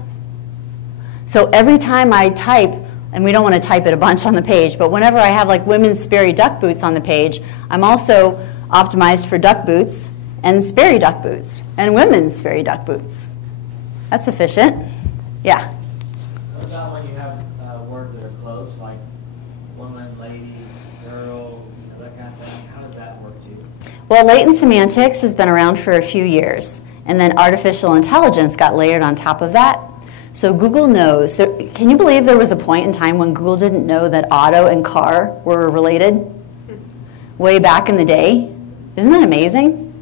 So every time I type, and we don't want to type it a bunch on the page, but whenever I have like women's Sperry duck boots on the page, I'm also optimized for duck boots and Sperry duck boots and women's Sperry duck boots. That's efficient. Yeah. What about when you have words that are close, like woman, lady, girl, that kind of thing? How does that work too? Well, latent semantics has been around for a few years, and then artificial intelligence got layered on top of that. So Google knows. Can you believe there was a point in time when Google didn't know that auto and car were related? Way back in the day. Isn't that amazing?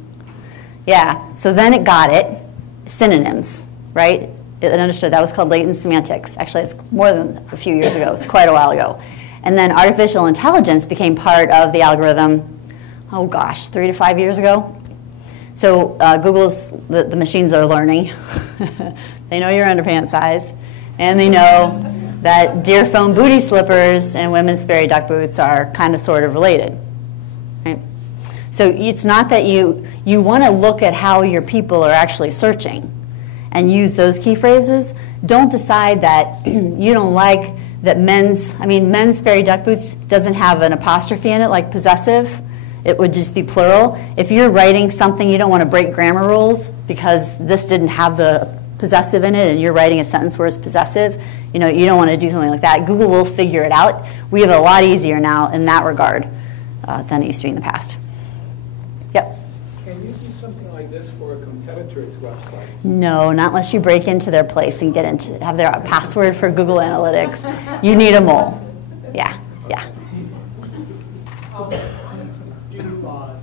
Yeah. So then it got it. Synonyms, right? It understood. That was called latent semantics. Actually, it's more than a few years ago. It's quite a while ago. And then artificial intelligence became part of the algorithm, 3 to 5 years ago. So Google's, the machines are learning. They know your underpants size. And they know that deer foam booty slippers and women's Sperry duck boots are kind of sort of related. Right? So it's not that you want to look at how your people are actually searching and use those key phrases. Don't decide that you don't like that men's Sperry duck boots doesn't have an apostrophe in it like possessive. It would just be plural. If you're writing something, you don't want to break grammar rules because this didn't have the possessive in it and you're writing a sentence where it's possessive, you don't want to do something like that. Google will figure it out. We have it a lot easier now in that regard than it used to be in the past. Yep. Can you do something like this for a competitor's website? No, not unless you break into their place and have their password for Google Analytics. You need a mole. Yeah.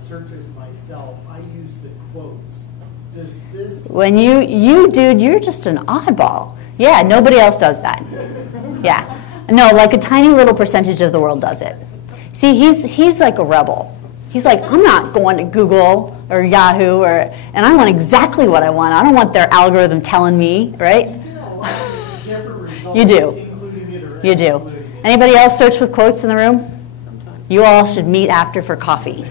Searches myself, I use the quotes. Does this... When dude, you're just an oddball. Yeah, nobody else does that. Yeah. No, like a tiny little percentage of the world does it. See, he's like a rebel. He's like, I'm not going to Google or Yahoo, and I want exactly what I want. I don't want their algorithm telling me, right? You do. You do. Anybody else search with quotes in the room? You all should meet after for coffee.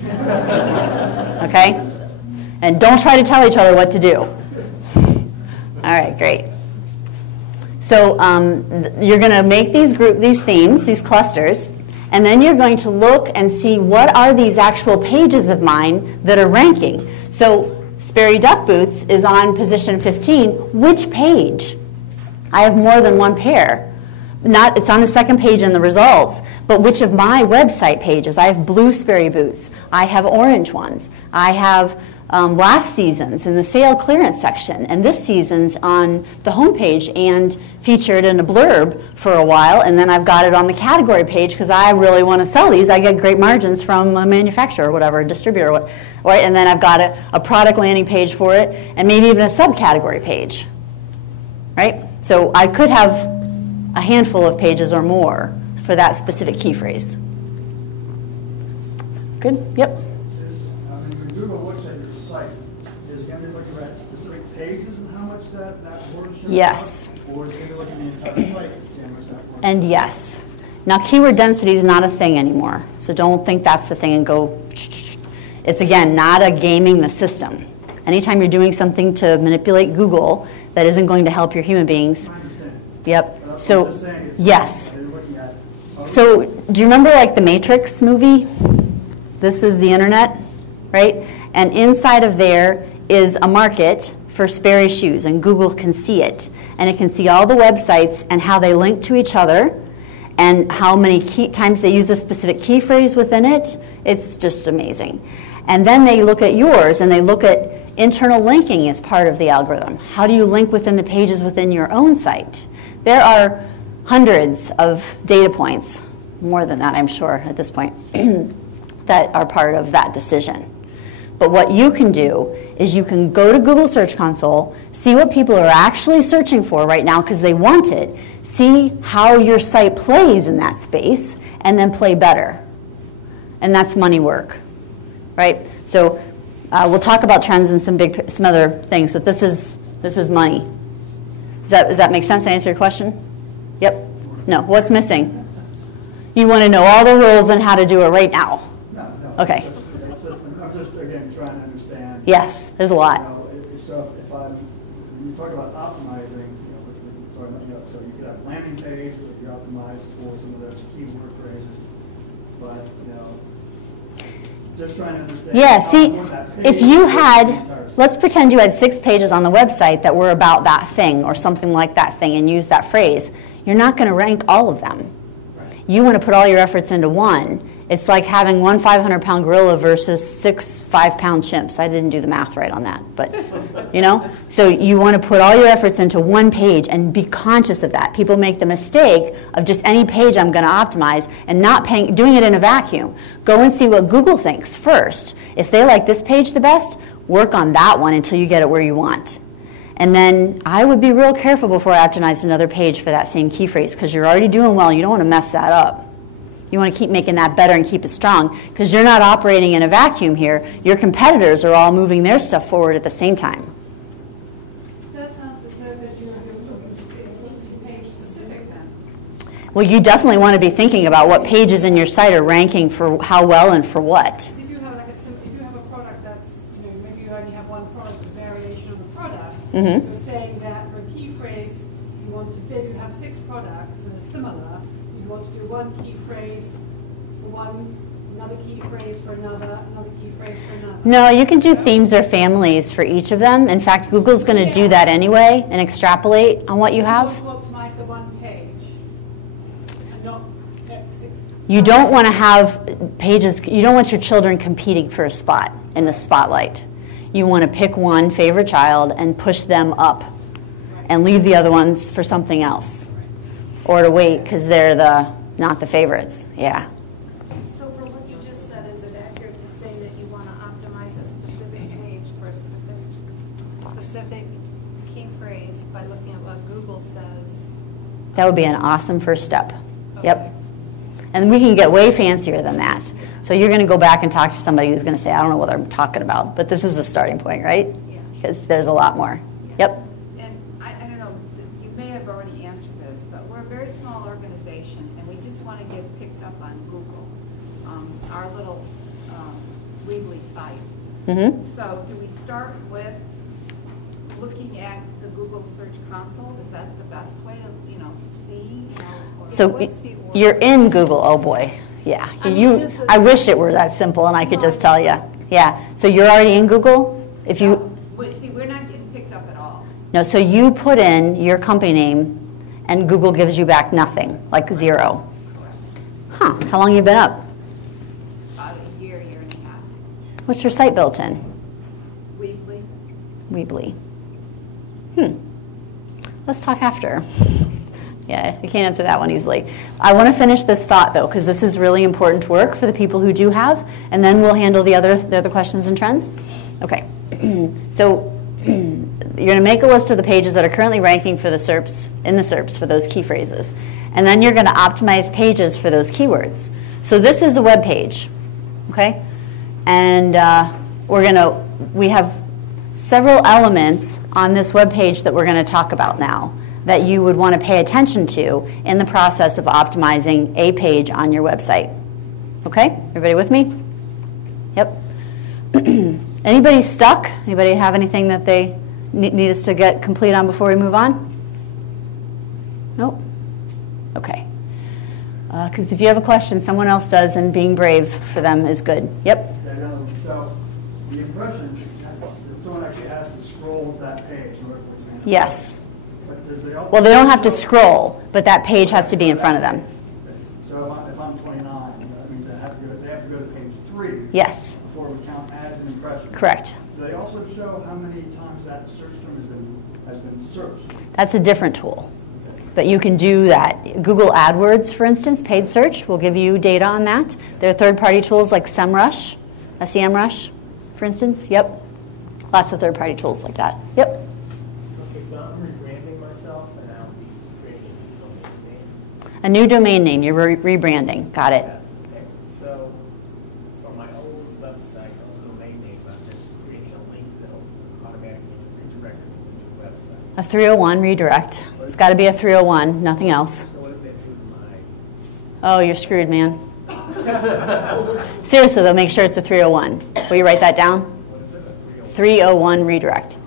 Okay? And don't try to tell each other what to do. All right, great. So you're going to make these themes, these clusters, and then you're going to look and see what are these actual pages of mine that are ranking. So Sperry Duck Boots is on position 15, which page? I have more than one pair. It's on the second page in the results, but which of my website pages? I have blue Sperry Boots. I have orange ones. I have last season's in the sale clearance section, and this season's on the home page and featured in a blurb for a while, and then I've got it on the category page because I really want to sell these. I get great margins from a manufacturer or whatever, a distributor, right? And then I've got a product landing page for it, and maybe even a subcategory page, right? So I could have a handful of pages or more for that specific key phrase. Good? Yep. When Google looks at your site, is it going to be looking at specific pages and how much that word shows? Yes. Up, or is it going to be looking at the entire site to see how much that word And yes. Now, keyword density is not a thing anymore, so don't think that's the thing and go. It's, again, not a gaming the system. Anytime you're doing something to manipulate Google that isn't going to help your human beings. Yep. So, yes. So, do you remember like the Matrix movie? This is the internet, right? And inside of there is a market for Sperry shoes, and Google can see it. And it can see all the websites and how they link to each other and how many times they use a specific key phrase within it. It's just amazing. And then they look at yours, and they look at internal linking as part of the algorithm. How do you link within the pages within your own site? There are hundreds of data points, more than that I'm sure at this point, that are part of that decision. But what you can do is you can go to Google Search Console, see what people are actually searching for right now because they want it, see how your site plays in that space, and then play better. And that's money work, right? So we'll talk about trends and some other things, but this is money. Does that make sense? Did I answer your question? Yep. No. What's missing? You want to know all the rules and how to do it right now. No. Okay. I'm just again trying to understand. Yes, there's a lot. So if you talk about optimizing, so you could have a landing page that you optimize for some of those keyword phrases, but just trying to understand. Yeah, see, if you had, let's pretend you had 6 pages on the website that were about that thing or something like that thing and use that phrase, you're not going to rank all of them. You want to put all your efforts into one. It's like having one 500-pound gorilla versus 6 5-pound chimps. I didn't do the math right on that, but So you want to put all your efforts into one page and be conscious of that. People make the mistake of just any page I'm going to optimize and not doing it in a vacuum. Go and see what Google thinks first. If they like this page the best, work on that one until you get it where you want. And then I would be real careful before I optimize another page for that same key phrase because you're already doing well. You don't want to mess that up. You want to keep making that better and keep it strong because you're not operating in a vacuum here. Your competitors are all moving their stuff forward at the same time. That sounds as though that you're page specific then. Well, you definitely want to be thinking about what pages in your site are ranking for how well and for what. If you have a product that's, maybe you only have one product, a variation of the product, you're saying that for a key phrase, you want to say if you have 6 products that are similar, you want to do one key phrase for one, another key phrase for another key phrase for another. No, you can do themes or families for each of them. In fact, Google's going to do that anyway and extrapolate on what you have. You want to optimize the one page and not 6. You don't want to have pages, you don't want your children competing for a spot in the spotlight. You want to pick one favorite child and push them up and leave the other ones for something else. Or to wait because they're not the favorites. Yeah. So for what you just said, is it accurate to say that you want to optimize a specific page for a specific key phrase by looking at what Google says? That would be an awesome first step. Okay. Yep. And we can get way fancier than that. So you're going to go back and talk to somebody who's going to say, I don't know what I'm talking about, but this is a starting point, right? Yeah. Because there's a lot more. Yeah. Yep. And I don't know, you may have already answered this, but we're a very small organization, and we just want to get picked up on Google, our little Weebly site. So do we start with looking at the Google Search Console? Is that the best way to, see? So you're in Google, oh boy. Yeah, I wish it were that simple and I could just tell you. Yeah, so you're already in Google? If you No, so you put in your company name, and Google gives you back nothing, like 0. Huh, how long have you been up? About a year, year and a half. What's your site built in? Weebly. Weebly. Let's talk after. Yeah, I can't answer that one easily. I want to finish this thought, though, because this is really important work for the people who do have, and then we'll handle the other questions and trends. Okay, so you're going to make a list of the pages that are currently ranking for the SERPs, in the SERPs for those key phrases. And then you're going to optimize pages for those keywords. So this is a web page, okay? And we have several elements on this web page that we're going to talk about now that you would want to pay attention to in the process of optimizing a page on your website. Okay? Everybody with me? Yep. Anybody stuck? Anybody have anything that they need us to get complete on before we move on? Nope. Okay. Because if you have a question, someone else does, and being brave for them is good. Yep. So the impressions, someone actually has to scroll that page. Yes. Well, they don't have to scroll, but that page has to be in front of them. So if I'm 29, that means they have to go to page 3. Yes. Before we count ads and impressions. Correct. Do they also show how many times that search term has been searched? That's a different tool. But you can do that. Google AdWords, for instance, paid search, will give you data on that. There are third-party tools like SEMrush, SEMrush, for instance. Yep. Lots of third-party tools like that. Yep. Okay, so I'm rebranding myself, and I'll be creating a domain name. A new domain name. You're rebranding.Got it. Yes, okay. So for my old website, domain name, I'm just creating a link that will automatically redirect it to the new website. A 301 redirect. It's got to be a 301, nothing else. So what does that do to my... Oh, you're screwed, man. Seriously, though, make sure it's a 301. Will you write that down? 301 redirect.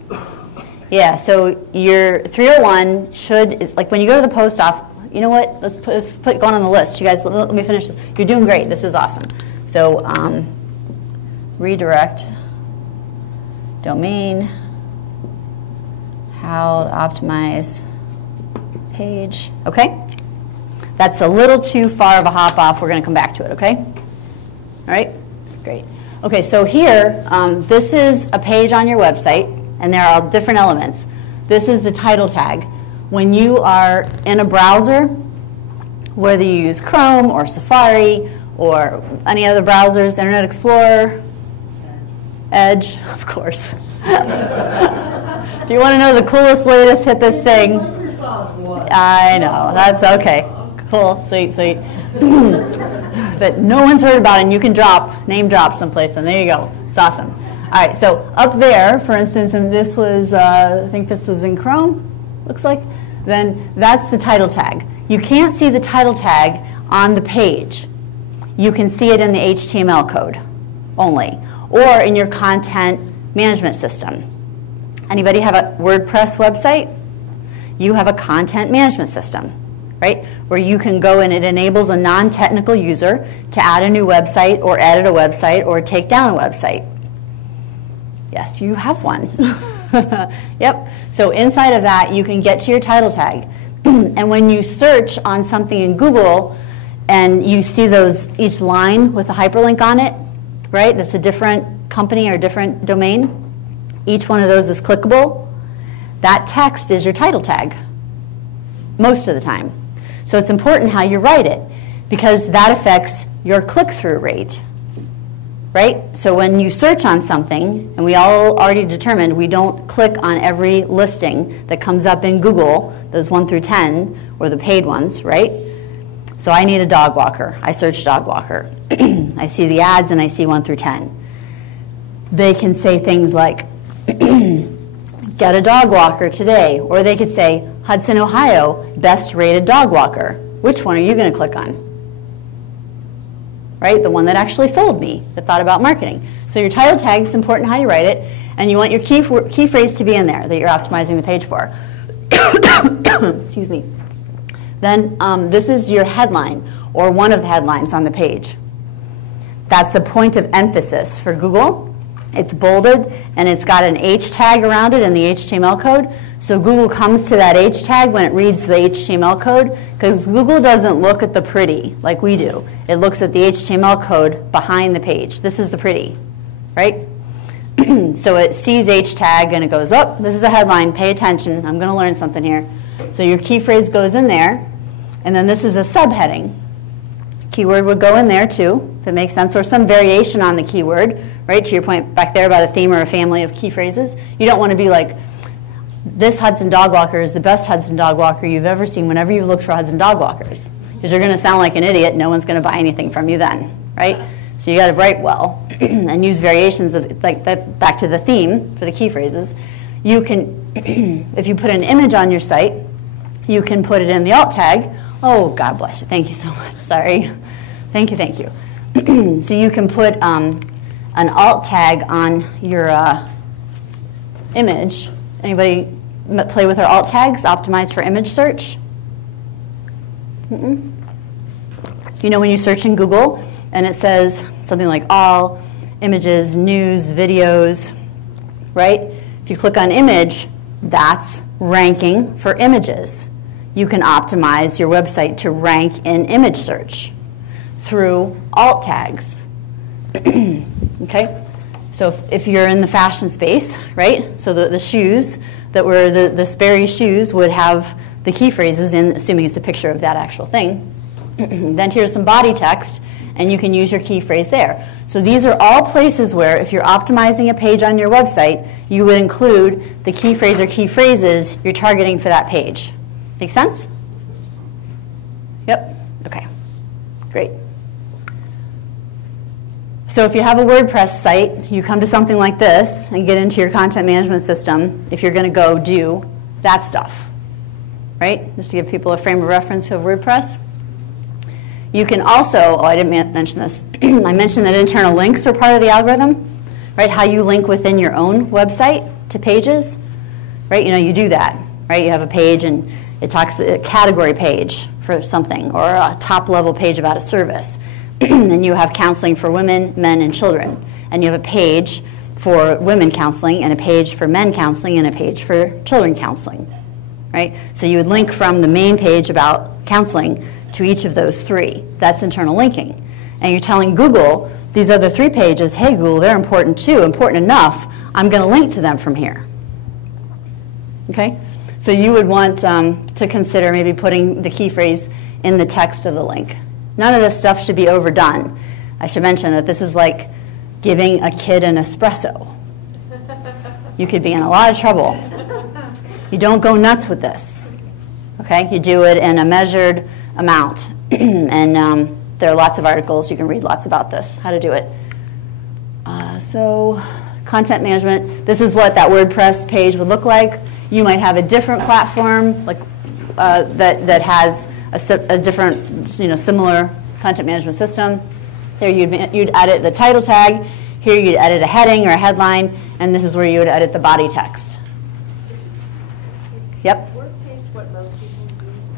Yeah, so your 301 should, like when you go to the post office, you know what? Let's put going on the list. You guys, let me finish this. You're doing great. This is awesome. So redirect, domain, how to optimize page. Okay? That's a little too far of a hop off. We're going to come back to it, okay? All right? Great. Okay, so here, this is a page on your website, and there are different elements. This is the title tag. When you are in a browser, whether you use Chrome or Safari or any other browsers, Internet Explorer, Edge, of course. If you want to know the coolest, latest, hippest thing, I know, that's okay. Cool, sweet, sweet. That no one's heard about, and you can name drop someplace, and there you go. It's awesome. All right, so up there, for instance, and this was, I think this was in Chrome, looks like, then that's the title tag. You can't see the title tag on the page. You can see it in the HTML code only, or in your content management system. Anybody have a WordPress website? You have a content management system, right? Where you can go and it enables a non-technical user to add a new website or edit a website or take down a website. Yes, you have one. Yep. So inside of that, you can get to your title tag. And when you search on something in Google and you see those, each line with a hyperlink on it, right? That's a different company or different domain. Each one of those is clickable. That text is your title tag most of the time. So it's important how you write it because that affects your click-through rate, right? So when you search on something, and we all already determined we don't click on every listing that comes up in Google, those 1 through 10, or the paid ones, right? So I need a dog walker. I search dog walker. I see the ads and I see 1 through 10. They can say things like, get a dog walker today. Or they could say, Hudson, Ohio, best rated dog walker. Which one are you going to click on? Right? The one that actually sold me, that thought about marketing. So your title tag is important how you write it, and you want your key phrase to be in there that you're optimizing the page for. Excuse me. Then this is your headline, or one of the headlines on the page. That's a point of emphasis for Google. It's bolded, and it's got an H tag around it in the HTML code. So Google comes to that H tag when it reads the HTML code, because Google doesn't look at the pretty like we do. It looks at the HTML code behind the page. This is the pretty, right? So it sees H tag and it goes, oh, this is a headline, pay attention, I'm going to learn something here. So your key phrase goes in there, and then this is a subheading. Keyword would go in there too, if it makes sense, or some variation on the keyword, right? To your point back there about a theme or a family of key phrases. You don't want to be like, this Hudson dog walker is the best Hudson dog walker you've ever seen whenever you've looked for Hudson dog walkers. Because you're going to sound like an idiot, no one's going to buy anything from you then, right? So you got to write well and use variations of like that back to the theme for the key phrases. You can, if you put an image on your site, you can put it in the alt tag. Oh, God bless you. Thank you so much. Sorry. Thank you, thank you. So you can put an alt tag on your image. Anybody play with our alt tags, optimized for image search? You know when you search in Google and it says something like all, images, news, videos, right? If you click on image, that's ranking for images. You can optimize your website to rank in image search through alt tags. Okay? So if you're in the fashion space, right? So the shoes that were the Sperry shoes would have the key phrases in, assuming it's a picture of that actual thing. Then here's some body text, and you can use your key phrase there. So these are all places where if you're optimizing a page on your website, you would include the key phrase or key phrases you're targeting for that page. Make sense? Yep. Okay. Great. So if you have a WordPress site, you come to something like this and get into your content management system if you're going to go do that stuff, right? Just to give people a frame of reference who have WordPress. You can also, oh, I didn't mention this. I mentioned that internal links are part of the algorithm, right? How you link within your own website to pages, right? You know, you do that, right? You have a page and it talks a category page for something or a top-level page about a service. And you have counseling for women, men, and children. And you have a page for women counseling and a page for men counseling and a page for children counseling, right? So you would link from the main page about counseling to each of those three. That's internal linking. And you're telling Google, these other three pages, hey, Google, they're important too, important enough, I'm going to link to them from here. Okay? So you would want to consider maybe putting the key phrase in the text of the link. None of this stuff should be overdone. I should mention that this is like giving a kid an espresso. You could be in a lot of trouble. You don't go nuts with this. Okay? You do it in a measured amount. And there are lots of articles. You can read lots about this, how to do it. So content management. This is what that WordPress page would look like. You might have a different platform like that has a different, similar content management system. There you'd edit the title tag. Here you'd edit a heading or a headline, and this is where you would edit the body text. Yep.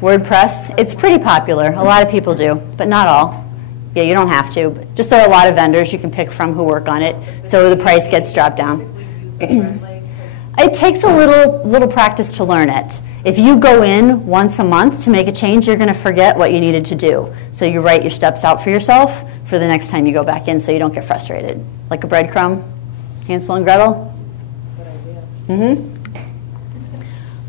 WordPress, it's pretty popular. A lot of people do, but not all. Yeah, you don't have to. But just there are a lot of vendors you can pick from who work on it, so the price gets dropped down. It takes a little practice to learn it. If you go in once a month to make a change, you're going to forget what you needed to do. So you write your steps out for yourself for the next time you go back in so you don't get frustrated. Like a breadcrumb, Hansel and Gretel?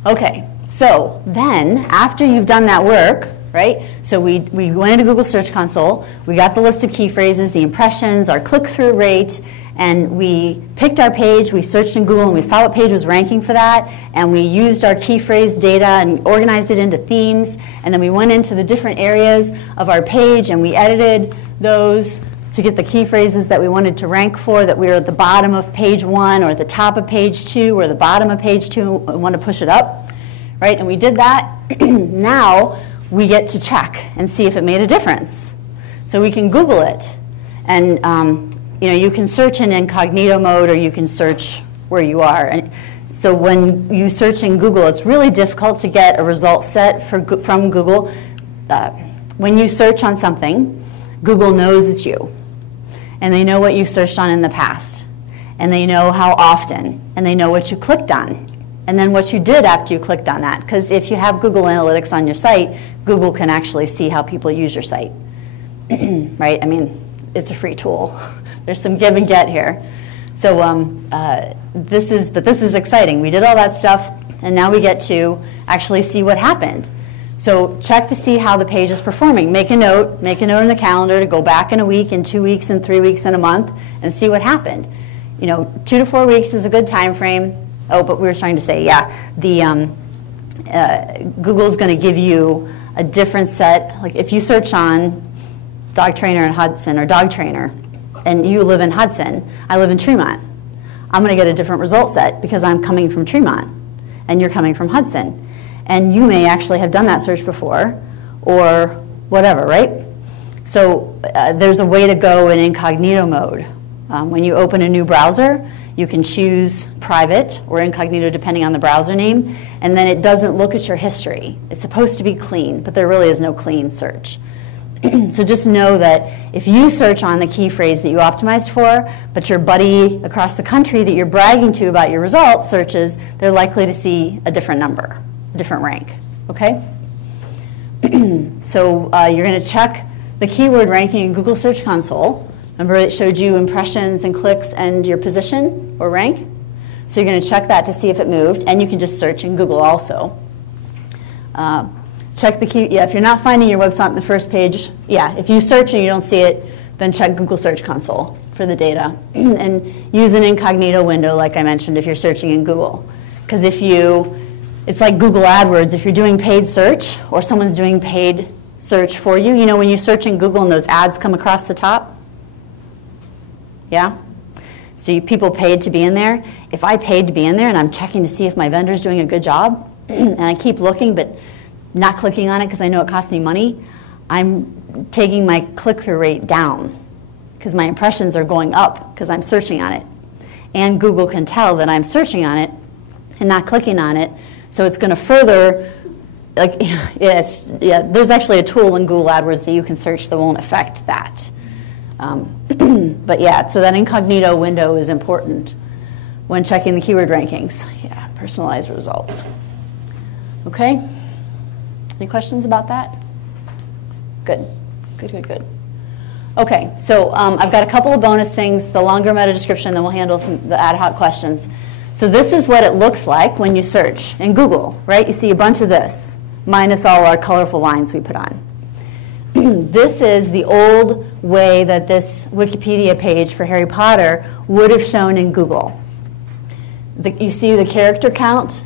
Okay, so then after you've done that work, right? So we went into Google Search Console, we got the list of key phrases, the impressions, our click-through rate, and we picked our page, we searched in Google, and we saw what page was ranking for that, and we used our key phrase data and organized it into themes, and then we went into the different areas of our page, and we edited those to get the key phrases that we wanted to rank for, that we were at the bottom of page 1, or at the top of page 2, or the bottom of page 2, and we want to push it up, right? And we did that. Now we get to check and see if it made a difference. So we can Google it, and you can search in incognito mode, or you can search where you are. And so when you search in Google, it's really difficult to get a result set from Google. When you search on something, Google knows it's you. And they know what you searched on in the past. And they know how often. And they know what you clicked on. And and then what you did after you clicked on that. Because if you have Google Analytics on your site, Google can actually see how people use your site. Right? I mean, it's a free tool. There's some give and get here. So this is exciting. We did all that stuff, and now we get to actually see what happened. So check to see how the page is performing. Make a note in the calendar to go back in a week, in 2 weeks, in 3 weeks, in a month, and see what happened. 2 to 4 weeks is a good time frame. Oh, but we were trying to say, yeah, the Google's going to give you a different set. Like if you search on dog trainer in Hudson or dog trainer, and you live in Hudson, I live in Tremont, I'm going to get a different result set because I'm coming from Tremont, and you're coming from Hudson. And you may actually have done that search before, or whatever, right? So there's a way to go in incognito mode. When you open a new browser, you can choose private or incognito depending on the browser name, and then it doesn't look at your history. It's supposed to be clean, but there really is no clean search. So just know that if you search on the key phrase that you optimized for, but your buddy across the country that you're bragging to about your results searches, they're likely to see a different number, a different rank, okay? So you're going to check the keyword ranking in Google Search Console. Remember it showed you impressions and clicks and your position or rank? So you're going to check that to see if it moved, and you can just search in Google also. Check the key, yeah, if you're not finding your website on the first page, yeah, if you search and you don't see it, then check Google Search Console for the data. And use an incognito window, like I mentioned, if you're searching in Google. Because it's like Google Adwords, if you're doing paid search or someone's doing paid search for you, when you search in Google and those ads come across the top? Yeah? So people paid to be in there. If I paid to be in there and I'm checking to see if my vendor's doing a good job, and I keep looking but not clicking on it because I know it costs me money, I'm taking my click-through rate down because my impressions are going up because I'm searching on it. And Google can tell that I'm searching on it and not clicking on it, so it's going to further, there's actually a tool in Google AdWords that you can search that won't affect that. But yeah, so that incognito window is important when checking the keyword rankings. Yeah, personalized results. Okay? Any questions about that? Good. Good. Okay, so I've got a couple of bonus things, the longer meta description, then we'll handle the ad hoc questions. So this is what it looks like when you search in Google, right? You see a bunch of this, minus all our colorful lines we put on. This is the old way that this Wikipedia page for Harry Potter would have shown in Google. You see the character count?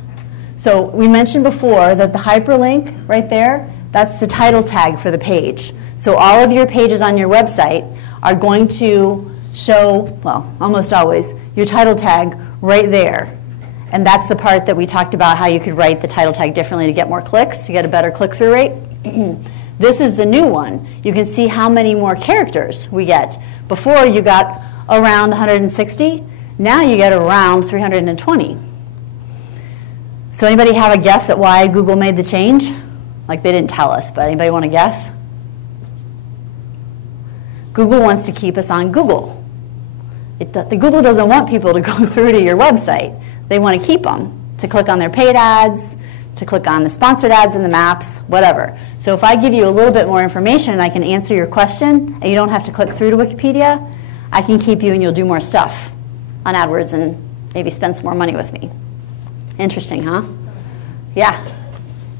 So we mentioned before that the hyperlink right there, that's the title tag for the page. So all of your pages on your website are going to show, well, almost always, your title tag right there. And that's the part that we talked about, how you could write the title tag differently to get more clicks, to get a better click-through rate. This is the new one. You can see how many more characters we get. Before you got around 160, now you get around 320. So anybody have a guess at why Google made the change? Like they didn't tell us, but anybody want to guess? Google wants to keep us on Google. Google doesn't want people to go through to your website. They want to keep them, to click on their paid ads, to click on the sponsored ads in the maps, whatever. So if I give you a little bit more information and I can answer your question and you don't have to click through to Wikipedia, I can keep you and you'll do more stuff on AdWords and maybe spend some more money with me. Interesting, huh? Yeah?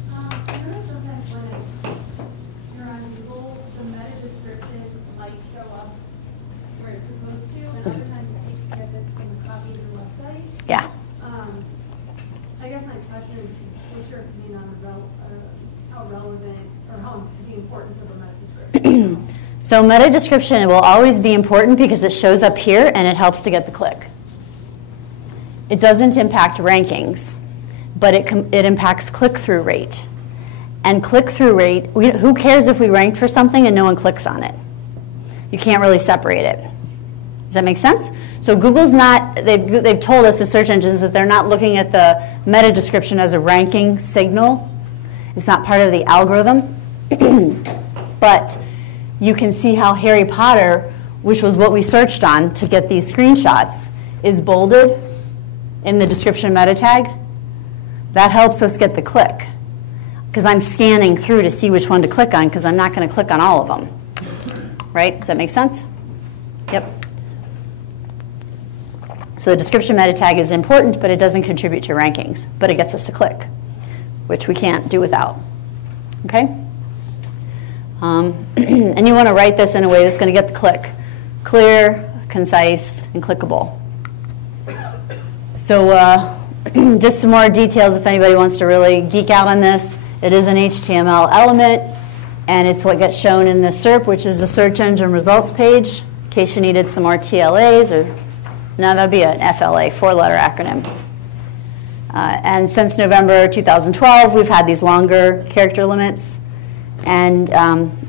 Sometimes when you're on Google, the meta description might show up where it's supposed to, and other times it takes snippets from the copy of your website. Yeah. I guess my question is, what's your opinion on how relevant or how the importance of a meta description? So meta description will always be important because it shows up here and it helps to get the click. It doesn't impact rankings, but it impacts click-through rate. And click-through rate, who cares if we rank for something and no one clicks on it? You can't really separate it. Does that make sense? So Google's not, they've told us, the search engines, that they're not looking at the meta description as a ranking signal. It's not part of the algorithm. But you can see how Harry Potter, which was what we searched on to get these screenshots, is bolded in the description meta tag. That helps us get the click, because I'm scanning through to see which one to click on, because I'm not going to click on all of them. Right? Does that make sense? Yep. So the description meta tag is important, but it doesn't contribute to rankings, but it gets us to click, which we can't do without. Okay? And you want to write this in a way that's going to get the click. Clear, concise, and clickable. So just some more details if anybody wants to really geek out on this. It is an HTML element, and it's what gets shown in the SERP, which is the search engine results page, in case you needed some more TLAs, or no, that would be an FLA, 4-letter acronym. And since November 2012, we've had these longer character limits, and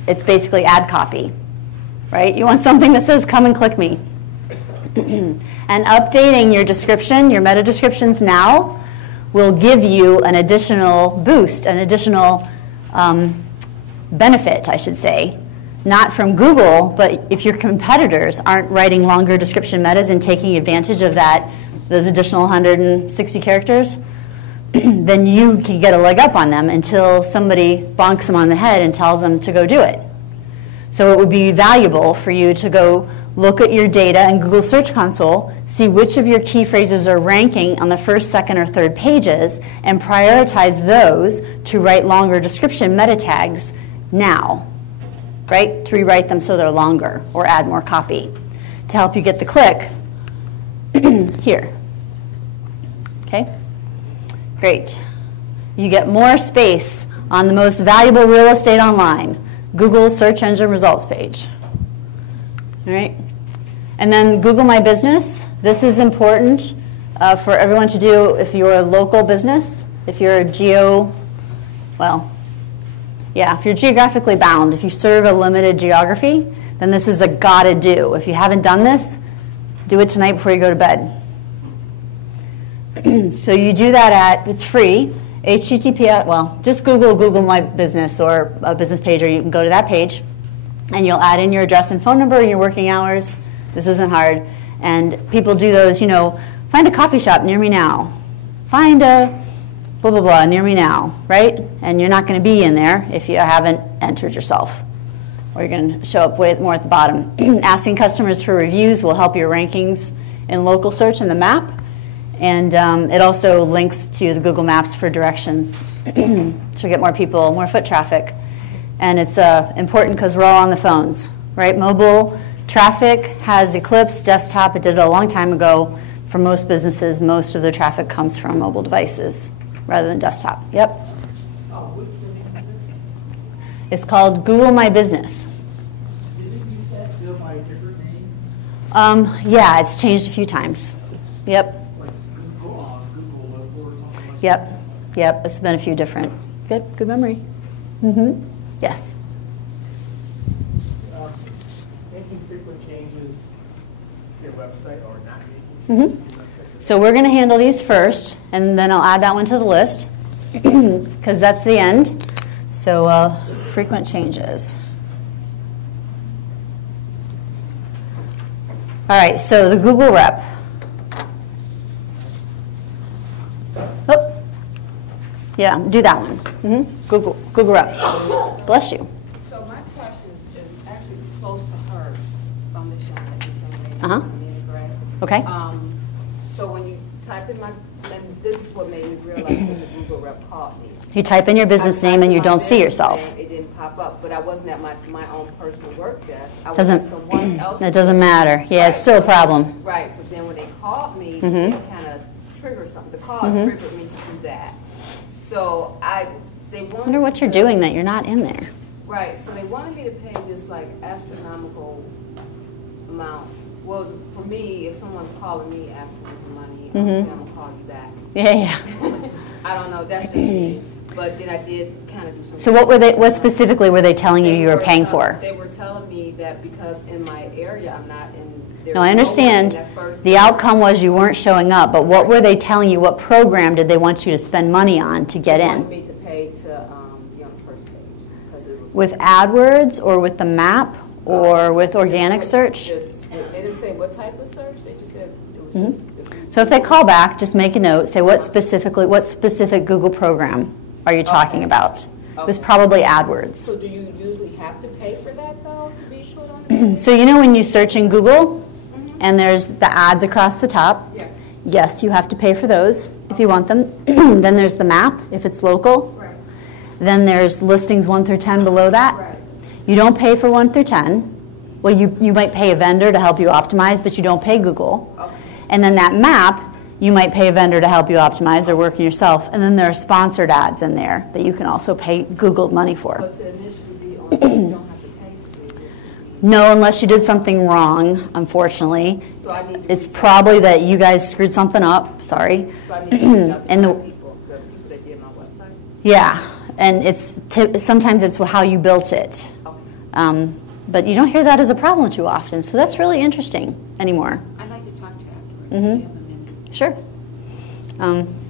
it's basically ad copy, right? You want something that says, come and click me. And updating your description, your meta descriptions now, will give you an additional boost, an additional benefit, I should say. Not from Google, but if your competitors aren't writing longer description metas and taking advantage of those additional 160 characters, then you can get a leg up on them until somebody bonks them on the head and tells them to go do it. So it would be valuable for you to go look at your data in Google Search Console, see which of your key phrases are ranking on the first, second, or third pages, and prioritize those to write longer description meta tags now. Right? To rewrite them so they're longer or add more copy to help you get the click here. Okay? Great. You get more space on the most valuable real estate online, Google's search engine results page. All right? And then Google My Business. This is important for everyone to do if you're a local business, if you're if you're geographically bound, if you serve a limited geography, then this is a gotta do. If you haven't done this, do it tonight before you go to bed. So you do that it's free, HTTPS, just Google My Business or a business page, or you can go to that page, and you'll add in your address and phone number and your working hours. This isn't hard. And people do those, find a coffee shop near me now. Find a blah, blah, blah, near me now, right? And you're not going to be in there if you haven't entered yourself. Or you're going to show up way more at the bottom. Asking customers for reviews will help your rankings in local search in the map. And it also links to the Google Maps for directions. So get more people, more foot traffic. And it's important because we're all on the phones, right? Mobile traffic has Eclipse, desktop. It did it a long time ago. For most businesses, most of their traffic comes from mobile devices rather than desktop. Yep. What's the name of this? It's called Google My Business. Did it use that to go by a different name? Yeah, it's changed a few times. Yep. Like Google Local or something like Yep. Yep. It's been a few different. Good memory. Yes. Making frequent changes to your website or not making So we're going to handle these first, and then I'll add that one to the list because that's the end. So frequent changes. All right, so the Google rep. Oh, yeah, do that one. Google rep. Bless you. So my question is actually close to hers from the show that you made, right? Okay. So when you type in and this is what made me realize when the Google rep called me. You type in your business name and you don't see yourself. It didn't pop up, but I wasn't at my own personal work desk. I was Doesn't at someone else's. That doesn't matter. Yeah, it's still a problem. Right. So then when they called me, it kind of triggered something. The call triggered me to do that. So they wanted. I wonder what you're doing that you're not in there. Right. So they wanted me to pay this astronomical amount. Well, for me, if someone's calling me asking for money, I'm going to call you back. Yeah. I don't know. That's just me. But then I did kind of do something. So what specifically were they telling you were paying for? They were telling me that because in my area, I'm not in. No, I understand. The outcome was you weren't showing up, but what were they telling you? What program did they want you to spend money on to get in? They wanted me to pay to be on the first page. Because it was with AdWords or with the map or with organic search? They didn't say what type of search. They just said it was just. So if they call back, just make a note, say what specific Google program are you talking about? It was probably AdWords. So do you usually have to pay for that though to be put on the page? So you know when you search in Google and there's the ads across the top? Yeah. Yes, you have to pay for those if you want them. Then there's the map if it's local. Right. Then there's listings 1 through 10 below that. Right. You don't pay for 1 through 10. Well, you might pay a vendor to help you optimize, but you don't pay Google. Okay. And then that map, you might pay a vendor to help you optimize or work yourself. And then there are sponsored ads in there that you can also pay Google money for. But to initially be on, you don't have to pay to be. No, unless you did something wrong, unfortunately. So I need to It's probably that you guys screwed something up. Sorry. So I need to reach out to And the the people that did my website? yeah, and sometimes it's how you built it. But you don't hear that as a problem too often, so that's really interesting anymore. I'd like to talk to you afterwards. Sure.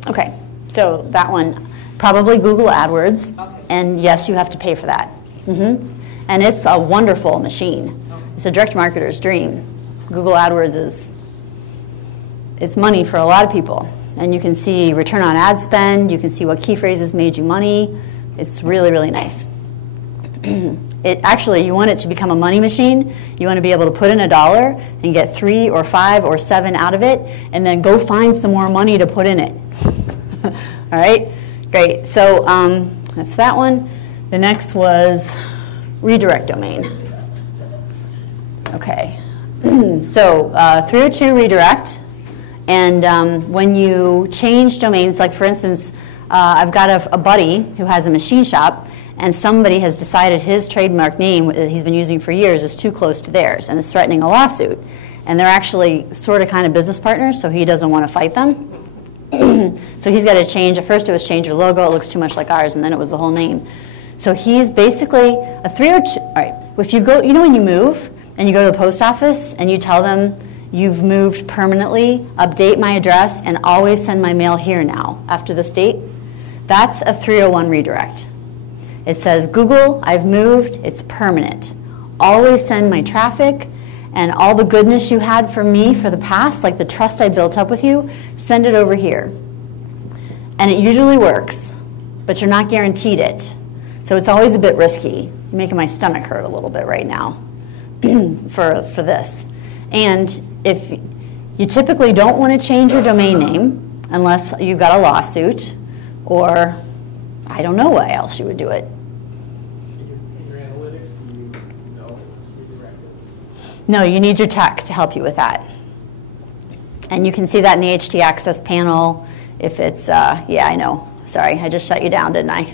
Okay, so that one, probably Google AdWords, and yes, you have to pay for that. And it's a wonderful machine. It's a direct marketer's dream. Google AdWords it's money for a lot of people, and you can see return on ad spend, you can see what key phrases made you money. It's really, really nice. Actually, you want it to become a money machine. You want to be able to put in $1 and get 3 or 5 or 7 out of it, and then go find some more money to put in it. All right, great. So that's that one. The next was redirect domain. Okay, so 302 redirect, and when you change domains, like for instance, I've got a buddy who has a machine shop, and somebody has decided his trademark name that he's been using for years is too close to theirs and is threatening a lawsuit. And they're actually sort of kind of business partners, so he doesn't want to fight them. So he's got to change. At first it was change your logo, it looks too much like ours, and then it was the whole name. So he's basically a 302, all right, if you go, you know when you move and you go to the post office and you tell them you've moved permanently, update my address, and always send my mail here now after this date? That's a 301 redirect. It says, Google, I've moved, it's permanent. Always send my traffic and all the goodness you had for me for the past, like the trust I built up with you, send it over here. And it usually works, but you're not guaranteed it. So it's always a bit risky. You're making my stomach hurt a little bit right now for this. And if you typically don't want to change your domain name unless you've got a lawsuit, or I don't know why else you would do it. In your analytics, do you know redirect it? No, you need your tech to help you with that. And you can see that in the HT Access panel. If it's, yeah, I know. Sorry, I just shut you down, didn't I?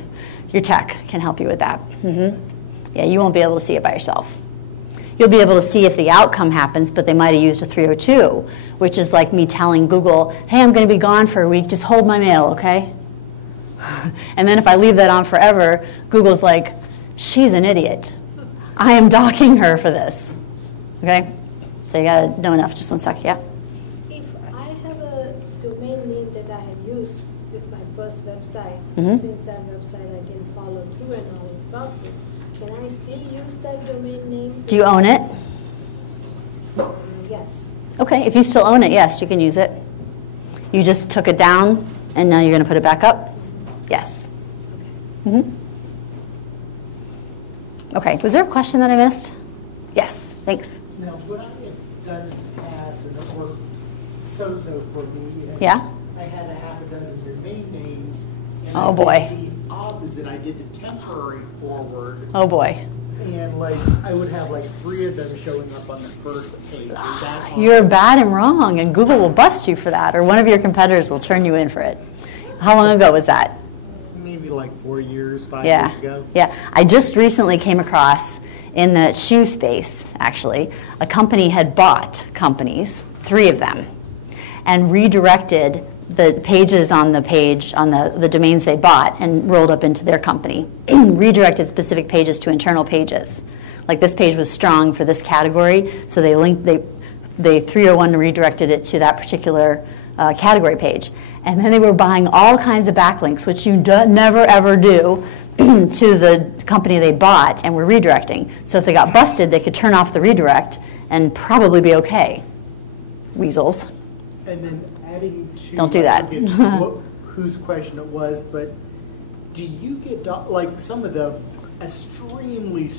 Your tech can help you with that. Yeah, you won't be able to see it by yourself. You'll be able to see if the outcome happens, but they might have used a 302, which is like me telling Google, hey, I'm going to be gone for a week, just hold my mail, okay? And then if I leave that on forever, Google's like, she's an idiot. I am docking her for this. Okay? So you got to know enough. Just one sec, yeah? If I have a domain name that I have used with my first website, since that website I didn't follow through and all without it, can I still use that domain name? Do you own it? Yes. Okay, if you still own it, yes, you can use it. You just took it down, and now you're going to put it back up? Yes. Okay, was there a question that I missed? Yes, thanks. Now, what I have done in the past, and it worked so-so for me, is Yeah? I had a half a dozen domain names. And Oh, I boy. did the opposite. I did the temporary forward. Oh, boy. And like, I would have like 3 of them showing up on the first page. Is that You're bad and wrong, and Google will bust you for that, or one of your competitors will turn you in for it. How long ago was that? maybe like 4 years, 5 Yeah. years ago? Yeah. I just recently came across, in the shoe space, actually, a company had bought companies, 3 of them, and redirected the pages on the page, on the domains they bought, and rolled up into their company. Redirected specific pages to internal pages. Like this page was strong for this category, so they linked, they 301 redirected it to that particular category page. And then they were buying all kinds of backlinks, which you never ever do, to the company they bought, and were redirecting. So if they got busted, they could turn off the redirect and probably be okay. Weasels. And then Adding to, Don't do that. I forget whose question it was, but do you get like some of the extremely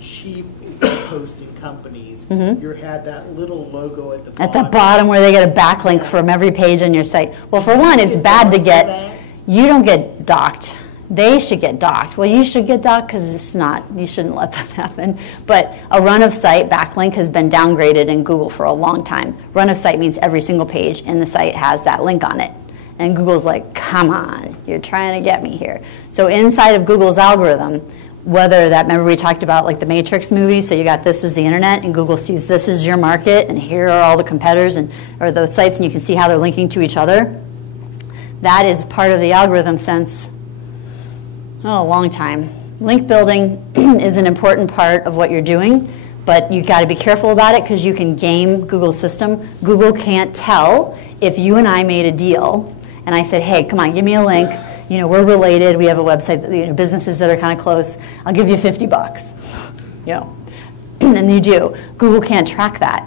cheap hosting companies? Mhm. You had that little logo at the At the bottom where they get a backlink Yeah. from every page on your site. Well, for one, it's bad to get, you don't get docked. They should get docked. Well, you should get docked because it's not, you shouldn't let that happen. But a run of site backlink has been downgraded in Google for a long time. Run of site means every single page in the site has that link on it. And Google's like, come on, you're trying to get me here. So inside of Google's algorithm, whether that, remember we talked about like the Matrix movie, so you got this is the internet, and Google sees this is your market, and here are all the competitors and or the sites, and you can see how they're linking to each other. That is part of the algorithm since, a long time. Link building is an important part of what you're doing, but you got to be careful about it because you can game Google's system. Google can't tell if you and I made a deal, and I said, hey, come on, give me a link. You know, we're related. We have a website, that, you know, businesses that are kind of close. I'll give you $50. You know, and you do. Google can't track that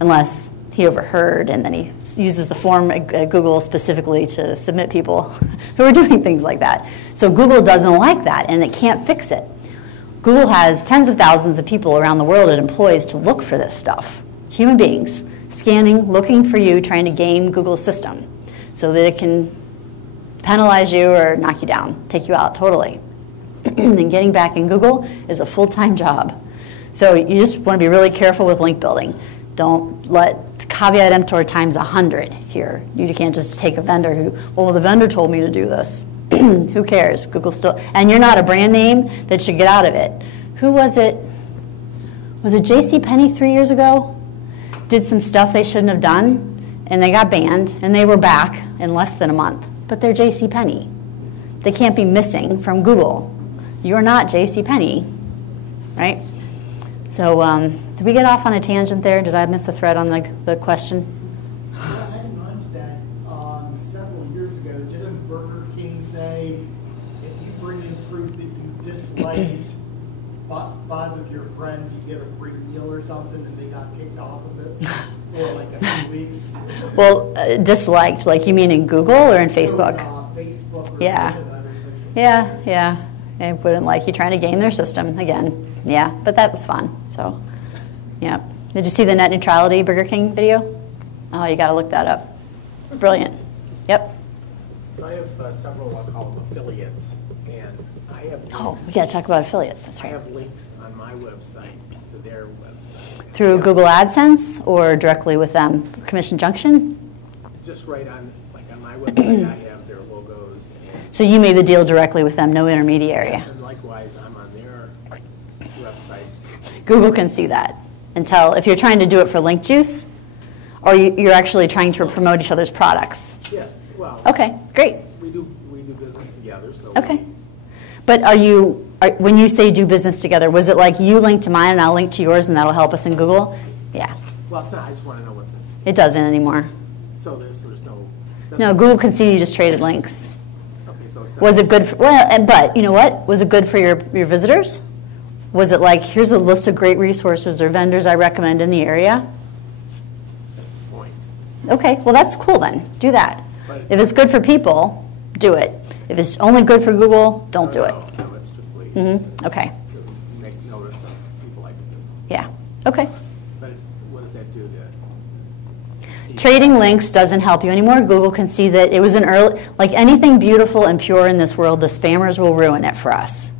unless he overheard, and then he uses the form at Google specifically to submit people who are doing things like that. So Google doesn't like that, and it can't fix it. Google has tens of thousands of people around the world it employs to look for this stuff. Human beings scanning, looking for you, trying to game Google's system so that it can penalize you or knock you down, take you out totally. And getting back in Google is a full-time job. So you just want to be really careful with link building. Don't let caveat emptor times 100 here. You can't just take a vendor who, well, the vendor told me to do this. Who cares? Google still, and you're not a brand name that should get out of it. Who was it? Was it JCPenney 3 years ago? Did some stuff they shouldn't have done, and they got banned, and they were back in less than a month. But they're JCPenney. They can't be missing from Google. You're not JCPenney, right? So did we get off on a tangent there? Did I miss a thread on the question? Yeah, adding on to that, several years ago, didn't Burger King say if you bring in proof that you disliked 5 of your friends, you get a free meal or something, and they got kicked off of it for like a few weeks? Well, disliked, like you mean in Google or in Facebook? Facebook or yeah. other social Yeah, medias. yeah. They wouldn't like you trying to game their system again. Yeah, but that was fun. So, yeah. Did you see the net neutrality Burger King video? Oh, you got to look that up. Brilliant. Yep. I have several what I call them affiliates, and I have Oh, we got to talk about affiliates. That's I right. have links on my website to their website. Through Google AdSense or directly with them? Commission Junction? Just right on, like on my website, I have their logos. So you made the deal directly with them, no intermediary. Yes, and likewise, I'm on their websites. Google can see that and tell if you're trying to do it for link juice or you're actually trying to promote each other's products. Yeah, well. Okay, great. We do business together, so. Okay. But when you say do business together, was it like you link to mine and I'll link to yours and that'll help us in Google? Yeah. Well, it's not, I just want to know what It doesn't anymore. so there's no. No, Google can see you just traded links. Okay, so it's not. Was it good for, but you know what? Was it good for your visitors? Was it like, here's a list of great resources or vendors I recommend in the area? That's the point. Okay, well that's cool then. Do that. If it's good for people, do it. If it's only good for Google, don't do it. No, it's strictly Okay. to make notice of people like the business. Yeah. Okay. But what does that do to? Trading links doesn't help you anymore. Google can see that it was an early, like anything beautiful and pure in this world, the spammers will ruin it for us.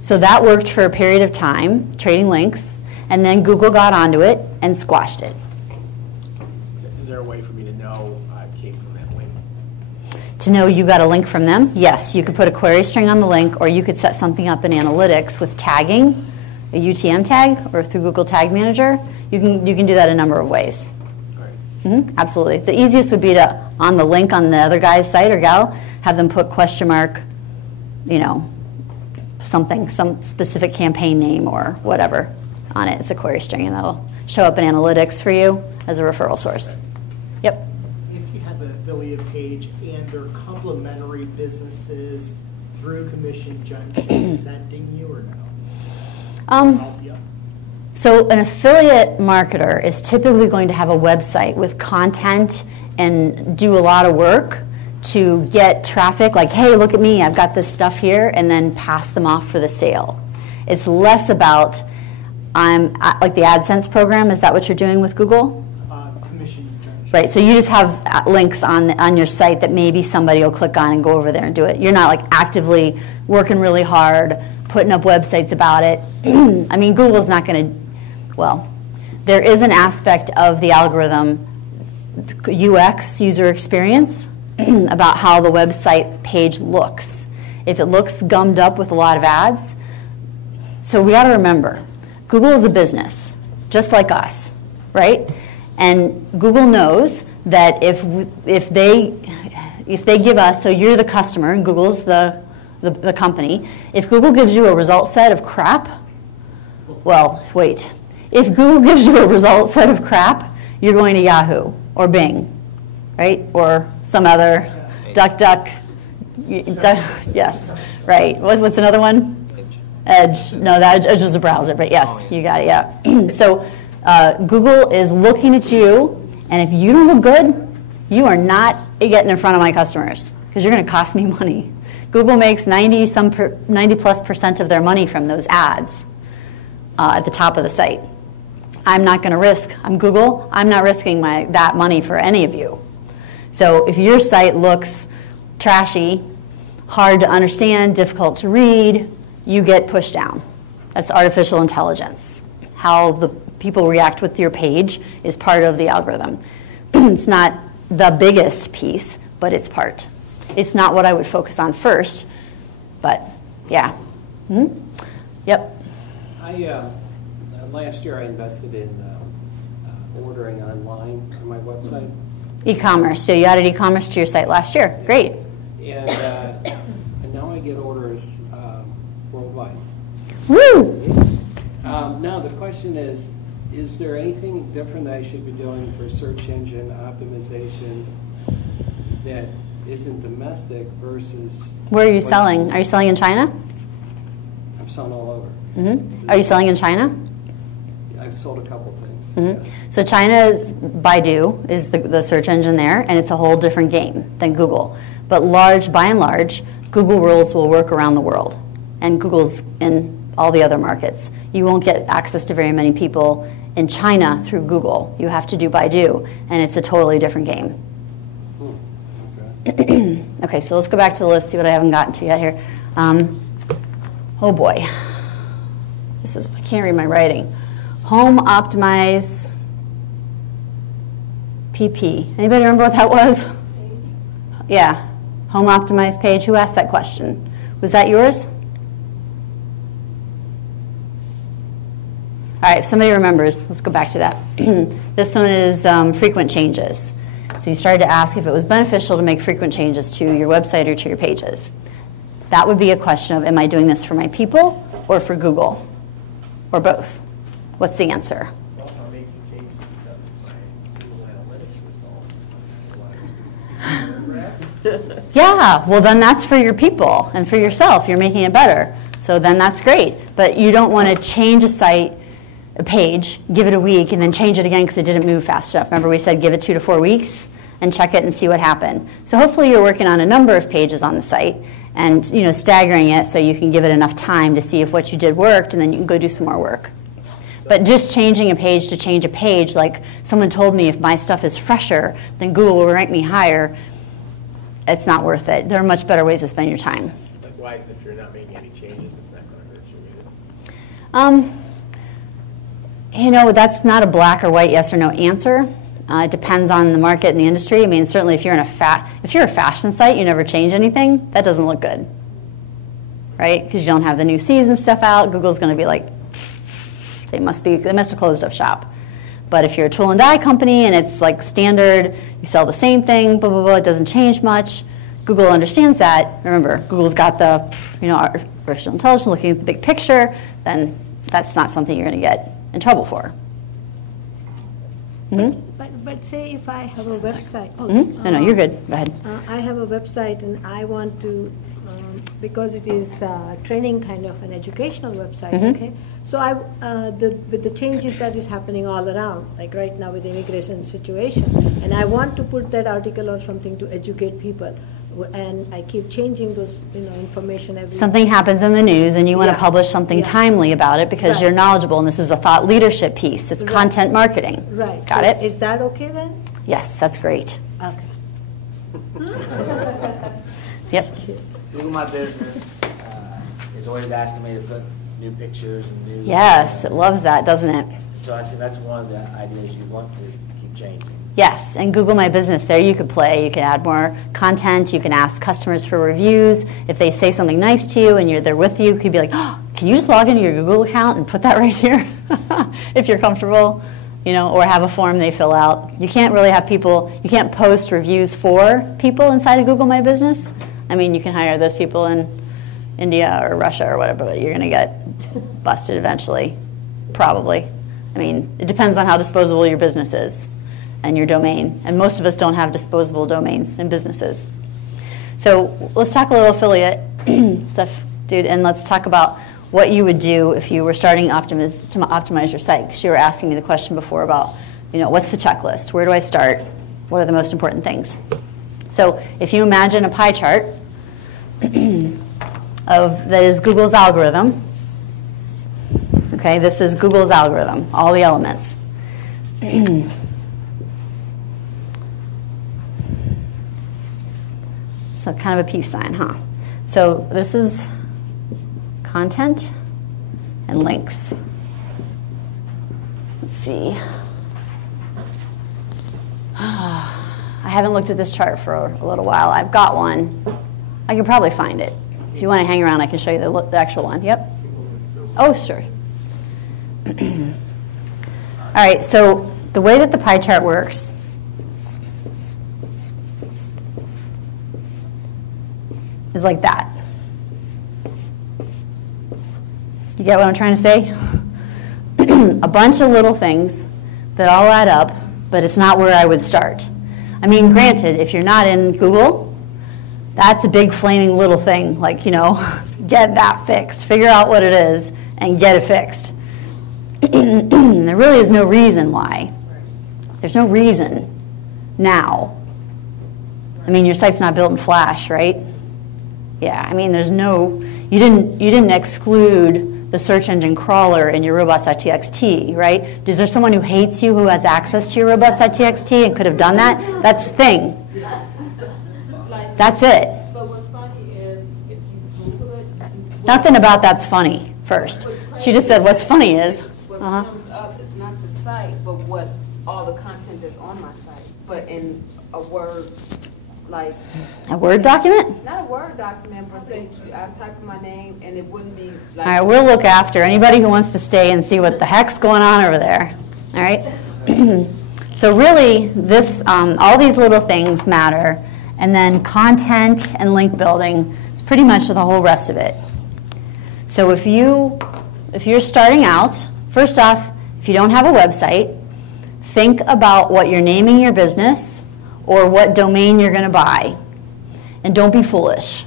So that worked for a period of time, trading links, and then Google got onto it and squashed it. Is there a way for me to know I came from that link? To know you got a link from them, yes, you could put a query string on the link, or you could set something up in analytics with tagging, a UTM tag, or through Google Tag Manager. You can do that a number of ways. Absolutely. The easiest would be to, on the link on the other guy's site or gal, have them put question mark, you know, something, some specific campaign name or whatever on it. It's a query string, and that'll show up in analytics for you as a referral source. Yep. If you have an affiliate page and they're complementary businesses through Commission Junction, does that ding you or no? Help you? So an affiliate marketer is typically going to have a website with content and do a lot of work to get traffic, like, hey, look at me, I've got this stuff here, and then pass them off for the sale. It's less about, like the AdSense program, is that what you're doing with Google? Commission internship. Right, so you just have links on your site that maybe somebody will click on and go over there and do it. You're not like actively working really hard, putting up websites about it. I mean, Google's not going to, well, there is an aspect of the algorithm, UX, user experience, about how the website page looks. If it looks gummed up with a lot of ads, so we got to remember, Google is a business, just like us, right? And Google knows that if they give us, so you're the customer and Google's the company, if Google gives you a result set of crap, well, wait. If Google gives you a result set of crap, you're going to Yahoo or Bing, right? Or some other DuckDuck. Yes, right. What's another one? Edge. No, that Edge was a browser, but yes, you got it, yeah. So Google is looking at you, and if you don't look good, you are not getting in front of my customers because you're going to cost me money. Google makes 90+% of their money from those ads at the top of the site. I'm not going to risk, I'm Google, I'm not risking that money for any of you. So if your site looks trashy, hard to understand, difficult to read, you get pushed down. That's artificial intelligence. How the people react with your page is part of the algorithm. It's not the biggest piece, but it's part. It's not what I would focus on first, but yeah. Yep. Last year I invested in ordering online on my website. E-commerce. So you added e-commerce to your site last year. Great. And now I get orders worldwide. Woo! Now the question is there anything different that I should be doing for search engine optimization that isn't domestic versus... Where are you selling? Are you selling in China? I'm selling all over. Mm-hmm. Are you selling in China? I've sold a couple things. Mm-hmm. So China's Baidu is the search engine there, and it's a whole different game than Google. But by and large, Google rules will work around the world, and Google's in all the other markets. You won't get access to very many people in China through Google. You have to do Baidu, and it's a totally different game. Okay. Okay, so let's go back to the list, see what I haven't gotten to yet here. Oh boy. I can't read my writing. Home optimize PP. Anybody remember what that was? Yeah, home optimize page. Who asked that question? Was that yours? All right, if somebody remembers, let's go back to that. This one is frequent changes. So you started to ask if it was beneficial to make frequent changes to your website or to your pages. That would be a question of, am I doing this for my people or for Google? Or both? What's the answer? Well, I'm making changes because of my Google Analytics results. Yeah, well then that's for your people and for yourself. You're making it better. So then that's great. But you don't want to change a page, give it a week, and then change it again because it didn't move fast enough. Remember we said give it 2 to 4 weeks and check it and see what happened. So hopefully you're working on a number of pages on the site and staggering it so you can give it enough time to see if what you did worked, and then you can go do some more work. But just changing a page to change a page, like someone told me if my stuff is fresher, then Google will rank me higher, it's not worth it. There are much better ways to spend your time. Likewise, if you're not making any changes, it's not going to hurt you either. That's not a black or white yes or no answer. It depends on the market and the industry. I mean, certainly if you're a fashion site, you never change anything, that doesn't look good, right? Because you don't have the new season stuff out. Google's going to be like, they must have closed up shop. But if you're a tool and die company and it's like standard, you sell the same thing, blah, blah, blah, it doesn't change much, Google understands that. Remember, Google's got the artificial intelligence looking at the big picture, then that's not something you're going to get in trouble for. But say if I have a website. No, you're good. Go ahead. I have a website and I want to because it is training kind of an educational website, Mhm. okay? So with the changes that is happening all around, like right now with the immigration situation, and I want to put that article or something to educate people, and I keep changing those, information every Something happens in the news and you want to Yeah. publish something Yeah. timely about it because Right. you're knowledgeable, and this is a thought leadership piece. It's Right. content marketing. Right. Got So it? Is that okay then? Yes, that's great. Okay. Yep. Google My Business is always asking me to put new pictures and new. Yes, it loves that, doesn't it? So I see that's one of the ideas you want to keep changing. Yes, and Google My Business, there you could play. You can add more content. You can ask customers for reviews. If they say something nice to you and they're with you, you could be like, oh, can you just log into your Google account and put that right here if you're comfortable, or have a form they fill out. You can't really have people, you can't post reviews for people inside of Google My Business. I mean, you can hire those people in India or Russia or whatever, but you're going to get busted eventually, probably. I mean, it depends on how disposable your business is and your domain. And most of us don't have disposable domains in businesses. So let's talk a little affiliate stuff, dude, and let's talk about what you would do if you were starting to optimize your site. Because you were asking me the question before about, what's the checklist? Where do I start? What are the most important things? So if you imagine a pie chart that is Google's algorithm. Okay, this is Google's algorithm, all the elements. So kind of a peace sign, huh? So this is content and links. Let's see. I haven't looked at this chart for a little while. I've got one. I can probably find it. If you want to hang around, I can show you the actual one. Yep. Oh, sure. All right, so the way that the pie chart works is like that. You get what I'm trying to say? A bunch of little things that all add up, but it's not where I would start. I mean, granted, if you're not in Google, that's a big flaming little thing. Like, get that fixed. Figure out what it is and get it fixed. There really is no reason why. There's no reason now. I mean, your site's not built in Flash, right? Yeah, I mean, there's no, you didn't exclude the search engine crawler in your robots.txt, right? Is there someone who hates you who has access to your robots.txt and could have done that? That's the thing. That's it. But what's funny is if you Google it, Nothing about that's funny, first. She just said what's funny is. What comes up is not the site, but what all the content that's on my site, but in a Word, like A Word document? not a Word document, but say I type in my name and it wouldn't be like. All right, we'll look after anybody who wants to stay and see what the heck's going on over there. All right? So really, this, all these little things matter, and then content and link building is pretty much the whole rest of it. So if you're starting out, first off, if you don't have a website, think about what you're naming your business or what domain you're going to buy. And don't be foolish.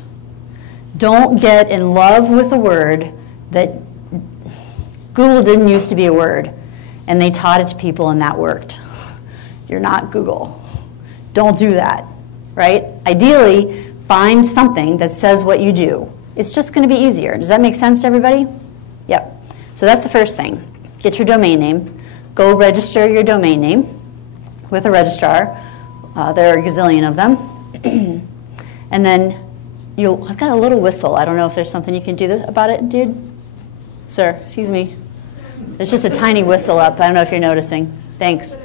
Don't get in love with a word that Google didn't used to be a word, and they taught it to people and that worked. You're not Google. Don't do that, right? Ideally, find something that says what you do. It's just going to be easier. Does that make sense to everybody? Yep. So that's the first thing. Get your domain name. Go register your domain name with a registrar. There are a gazillion of them. And then I've got a little whistle. I don't know if there's something you can do about it, dude. Sir, excuse me. There's just a tiny whistle up. I don't know if you're noticing. Thanks.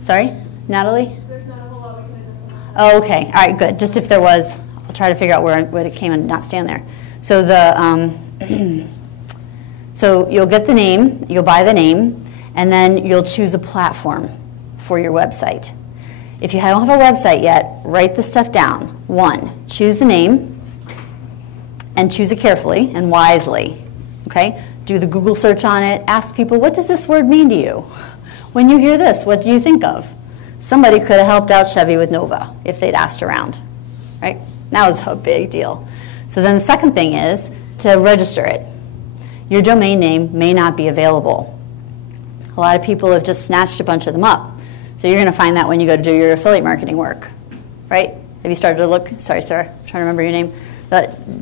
Sorry, Natalie? Oh, okay. All right, good. Just if there was, I'll try to figure out where it came and not stand there. So so you'll get the name, you'll buy the name, and then you'll choose a platform for your website. If you don't have a website yet, write this stuff down. 1, choose the name, and choose it carefully and wisely. Okay? Do the Google search on it. Ask people, what does this word mean to you? When you hear this, what do you think of? Somebody could have helped out Chevy with Nova if they'd asked around, right? Now it's a big deal. So then the second thing is to register it. Your domain name may not be available. A lot of people have just snatched a bunch of them up. So you're going to find that when you go to do your affiliate marketing work, right? Have you started to look? Sorry, sir, I'm trying to remember your name.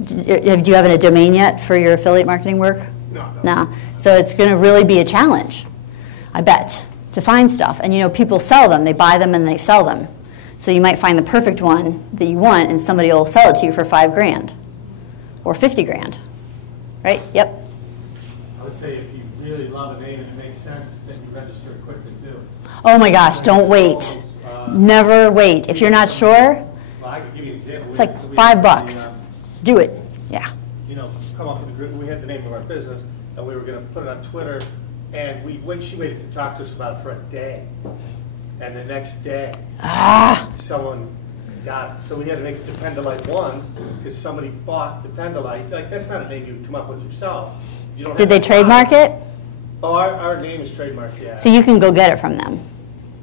Do you have a domain yet for your affiliate marketing work? No. So it's going to really be a challenge, I bet, to find stuff. And people sell them. They buy them and they sell them. So you might find the perfect one that you want, and somebody will sell it to you for $5,000 or $50,000, right? Yep. I would say if you really love a name and it makes sense, then you register it quickly too. Oh my gosh, don't wait. Never wait. If you're not sure, Well, I could give you an example. it's like $5. Do it. Yeah. Come up with a group. We had the name of our business, and we were going to put it on Twitter. And she waited to talk to us about it for a day, and the next day, someone got it. So we had to make it Dependolite 1 because somebody bought Dependolite. Like that's not a name you come up with yourself. You don't Did they trademark it? Oh, our name is trademarked. Yeah. So you can go get it from them.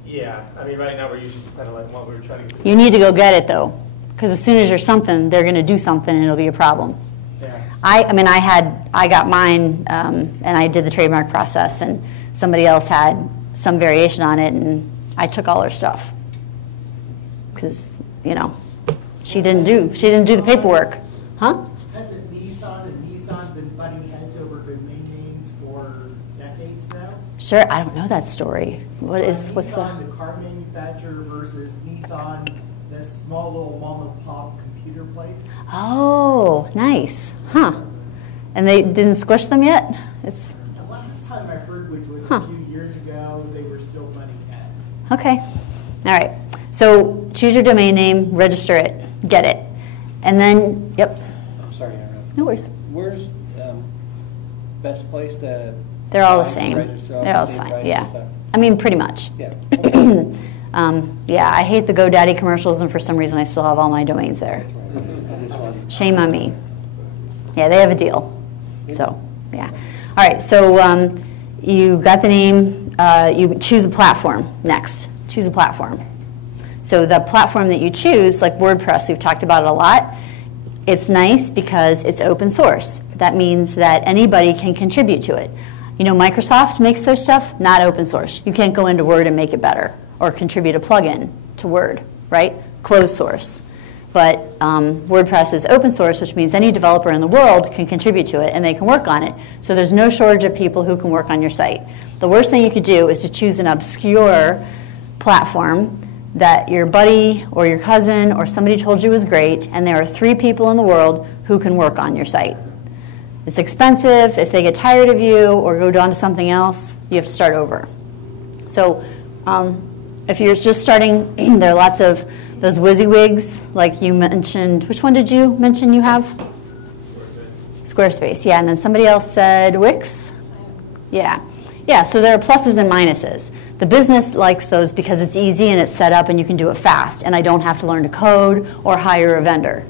Yeah. I mean, right now we're using Dependolite 1. We were trying to. You need to go get it though, because as soon as you're something, they're going to do something, and it'll be a problem. Yeah. I got mine, and I did the trademark process, and somebody else had some variation on it, and I took all her stuff because she didn't do the paperwork, huh? Hasn't Nissan and Nissan been butting heads over domain names for decades now? Sure, I don't know that story. What's Nissan, the car manufacturer, versus Nissan, this small little mom and pop computer place? Oh, nice, huh? And they didn't squish them yet? It's the last time I heard, which was a few years ago, they were still butting heads. okay. All right. So choose your domain name, register it, get it, and then yep. I'm sorry, Aaron. No worries. Where's best place to? They're all the same. They're all fine. Yeah. I mean, pretty much. Yeah. Yeah. I hate the GoDaddy commercials, and for some reason, I still have all my domains there. Shame on me. Yeah, they have a deal. So, yeah. All right. So you got the name. You choose a platform next. Choose a platform. So the platform that you choose, like WordPress, we've talked about it a lot. It's nice because it's open source. That means that anybody can contribute to it. Microsoft makes their stuff not open source. You can't go into Word and make it better or contribute a plugin to Word, right? Closed source. But WordPress is open source, which means any developer in the world can contribute to it and they can work on it. So there's no shortage of people who can work on your site. The worst thing you could do is to choose an obscure platform that your buddy or your cousin or somebody told you was great, and there are 3 people in the world who can work on your site. It's expensive. If they get tired of you or go down to something else, you have to start over. So if you're just starting, there are lots of those WYSIWYGs, like you mentioned. Which one did you mention you have? Squarespace, yeah. And then somebody else said Wix? Yeah. Yeah, so there are pluses and minuses. The business likes those because it's easy and it's set up and you can do it fast, and I don't have to learn to code or hire a vendor.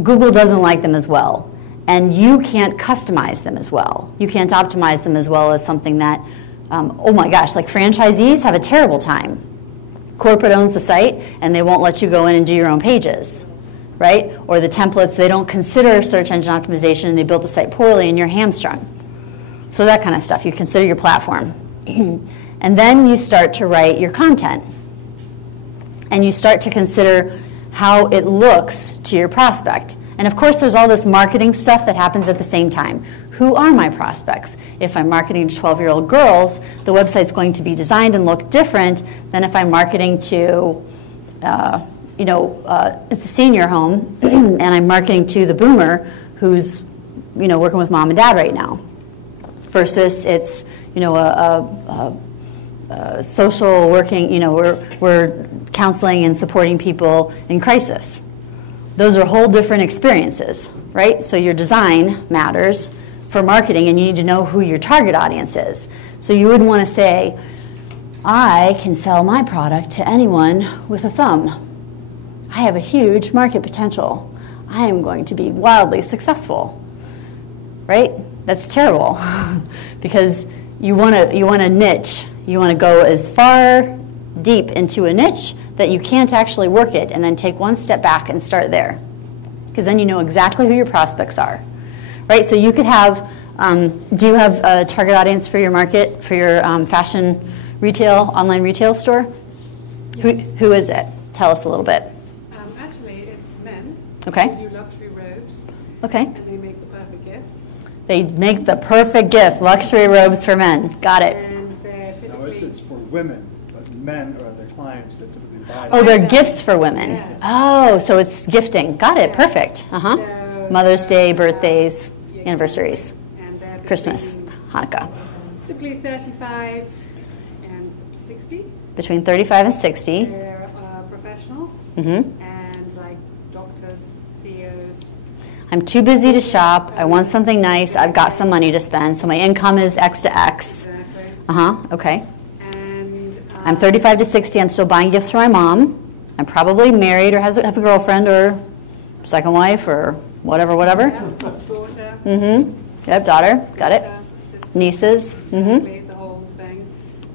Google doesn't like them as well, and you can't customize them as well. You can't optimize them as well as something that, oh my gosh, like franchisees have a terrible time. Corporate owns the site and they won't let you go in and do your own pages, right? Or the templates, they don't consider search engine optimization and they built the site poorly and you're hamstrung. So that kind of stuff, you consider your platform. And then you start to write your content. And you start to consider how it looks to your prospect. And of course, there's all this marketing stuff that happens at the same time. Who are my prospects? If I'm marketing to 12-year-old girls, the website's going to be designed and look different than if I'm marketing to, it's a senior home, and I'm marketing to the boomer who's, working with mom and dad right now. Versus it's, social working, we're counseling and supporting people in crisis. Those are whole different experiences, right? So your design matters for marketing, and you need to know who your target audience is. So you wouldn't want to say, I can sell my product to anyone with a thumb. I have a huge market potential. I am going to be wildly successful, right? That's terrible because you want to niche. You want to go as far deep into a niche that you can't actually work it, and then take one step back and start there. Because then you know exactly who your prospects are, right? So you could have, do you have a target audience for your market, for your fashion retail, online retail store? Yes. Who is it? Tell us a little bit. Actually, it's men. Okay. They do luxury robes. Okay. And they make the perfect gift. They make the perfect gift, luxury robes for men. Got it. And they're typically... No, it's for women, but men are their clients that typically buy. Oh, they're gifts for women. Yes. Oh, so it's gifting. Got it. Yes. Perfect. Uh-huh. So, Mother's Day, birthdays, anniversaries, Christmas, Hanukkah. Typically 35 and 60. Between 35 and 60. They're professionals Mm-hmm. and like doctors, CEOs. I'm too busy to shop. I want something nice. I've got some money to spend, so my income is X to X. Exactly. Uh-huh. Okay. And I'm 35 to 60. I'm still buying gifts for my mom. I'm probably married or have a girlfriend or second wife or whatever. Yeah, daughter. Mm-hmm. Yep, daughter. Got it. Nieces. Exactly, Mm-hmm. the whole thing.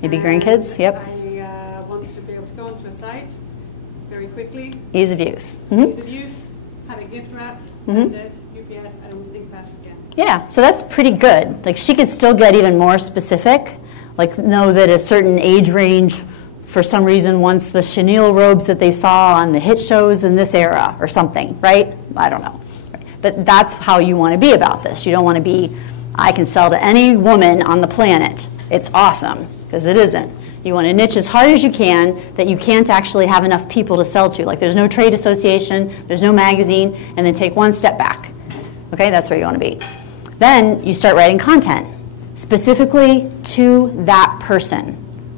Maybe grandkids. Yep. I want to be able to go onto a site very quickly. Ease of use. Mm-hmm. Ease of use. Have a gift wrapped. Mm-hmm. Send it. UPS. I don't think about it again. Yeah, so that's pretty good. Like she could still get even more specific, like know that a certain age range for some reason wants the chenille robes that they saw on the hit shows in this era or something, right? I don't know. But that's how you want to be about this. You don't want to be, I can sell to any woman on the planet. It's awesome, because it isn't. You want to niche as hard as you can that you can't actually have enough people to sell to. Like there's no trade association, there's no magazine, and then take one step back. Okay, that's where you want to be. Then you start writing content specifically to that person,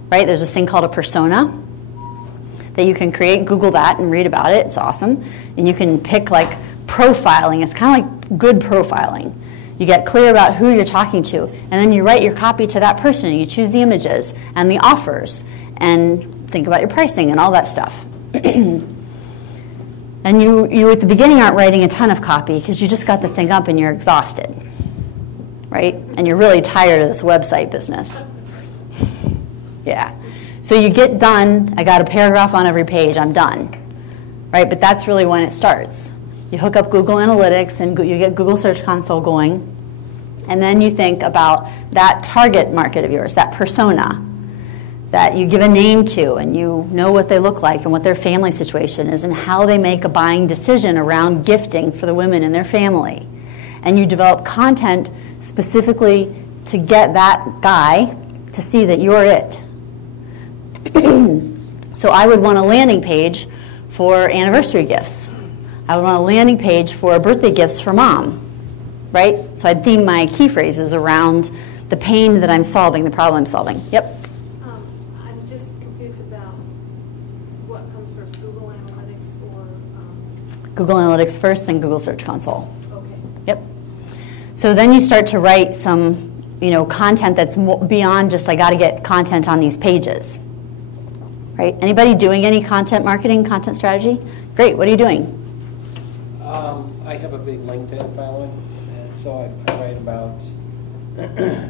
right? There's this thing called a persona that you can create. Google that and read about it. It's awesome. And you can pick like profiling. It's kind of like good profiling. You get clear about who you're talking to, and then you write your copy to that person, and you choose the images and the offers, and think about your pricing and all that stuff. And you at the beginning aren't writing a ton of copy because you just got the thing up and you're exhausted, right? And you're really tired of this website business. Yeah. So you get done, I got a paragraph on every page, I'm done, right? But that's really when it starts. You hook up Google Analytics and you get Google Search Console going, and then you think about that target market of yours, that persona that you give a name to, and you know what they look like and what their family situation is and how they make a buying decision around gifting for the women in their family. And you develop content specifically to get that guy to see that you're it. So I would want a landing page for anniversary gifts. I would want a landing page for birthday gifts for mom, right? So I'd theme my key phrases around the pain that I'm solving, the problem I'm solving. Yep. I'm just confused about what comes first, Google Analytics or... Google Analytics first, then Google Search Console. Okay. Yep. So then you start to write some, content that's beyond just I got to get content on these pages, right? Anybody doing any content marketing, content strategy? Great. What are you doing? I have a big LinkedIn following, and so I write about the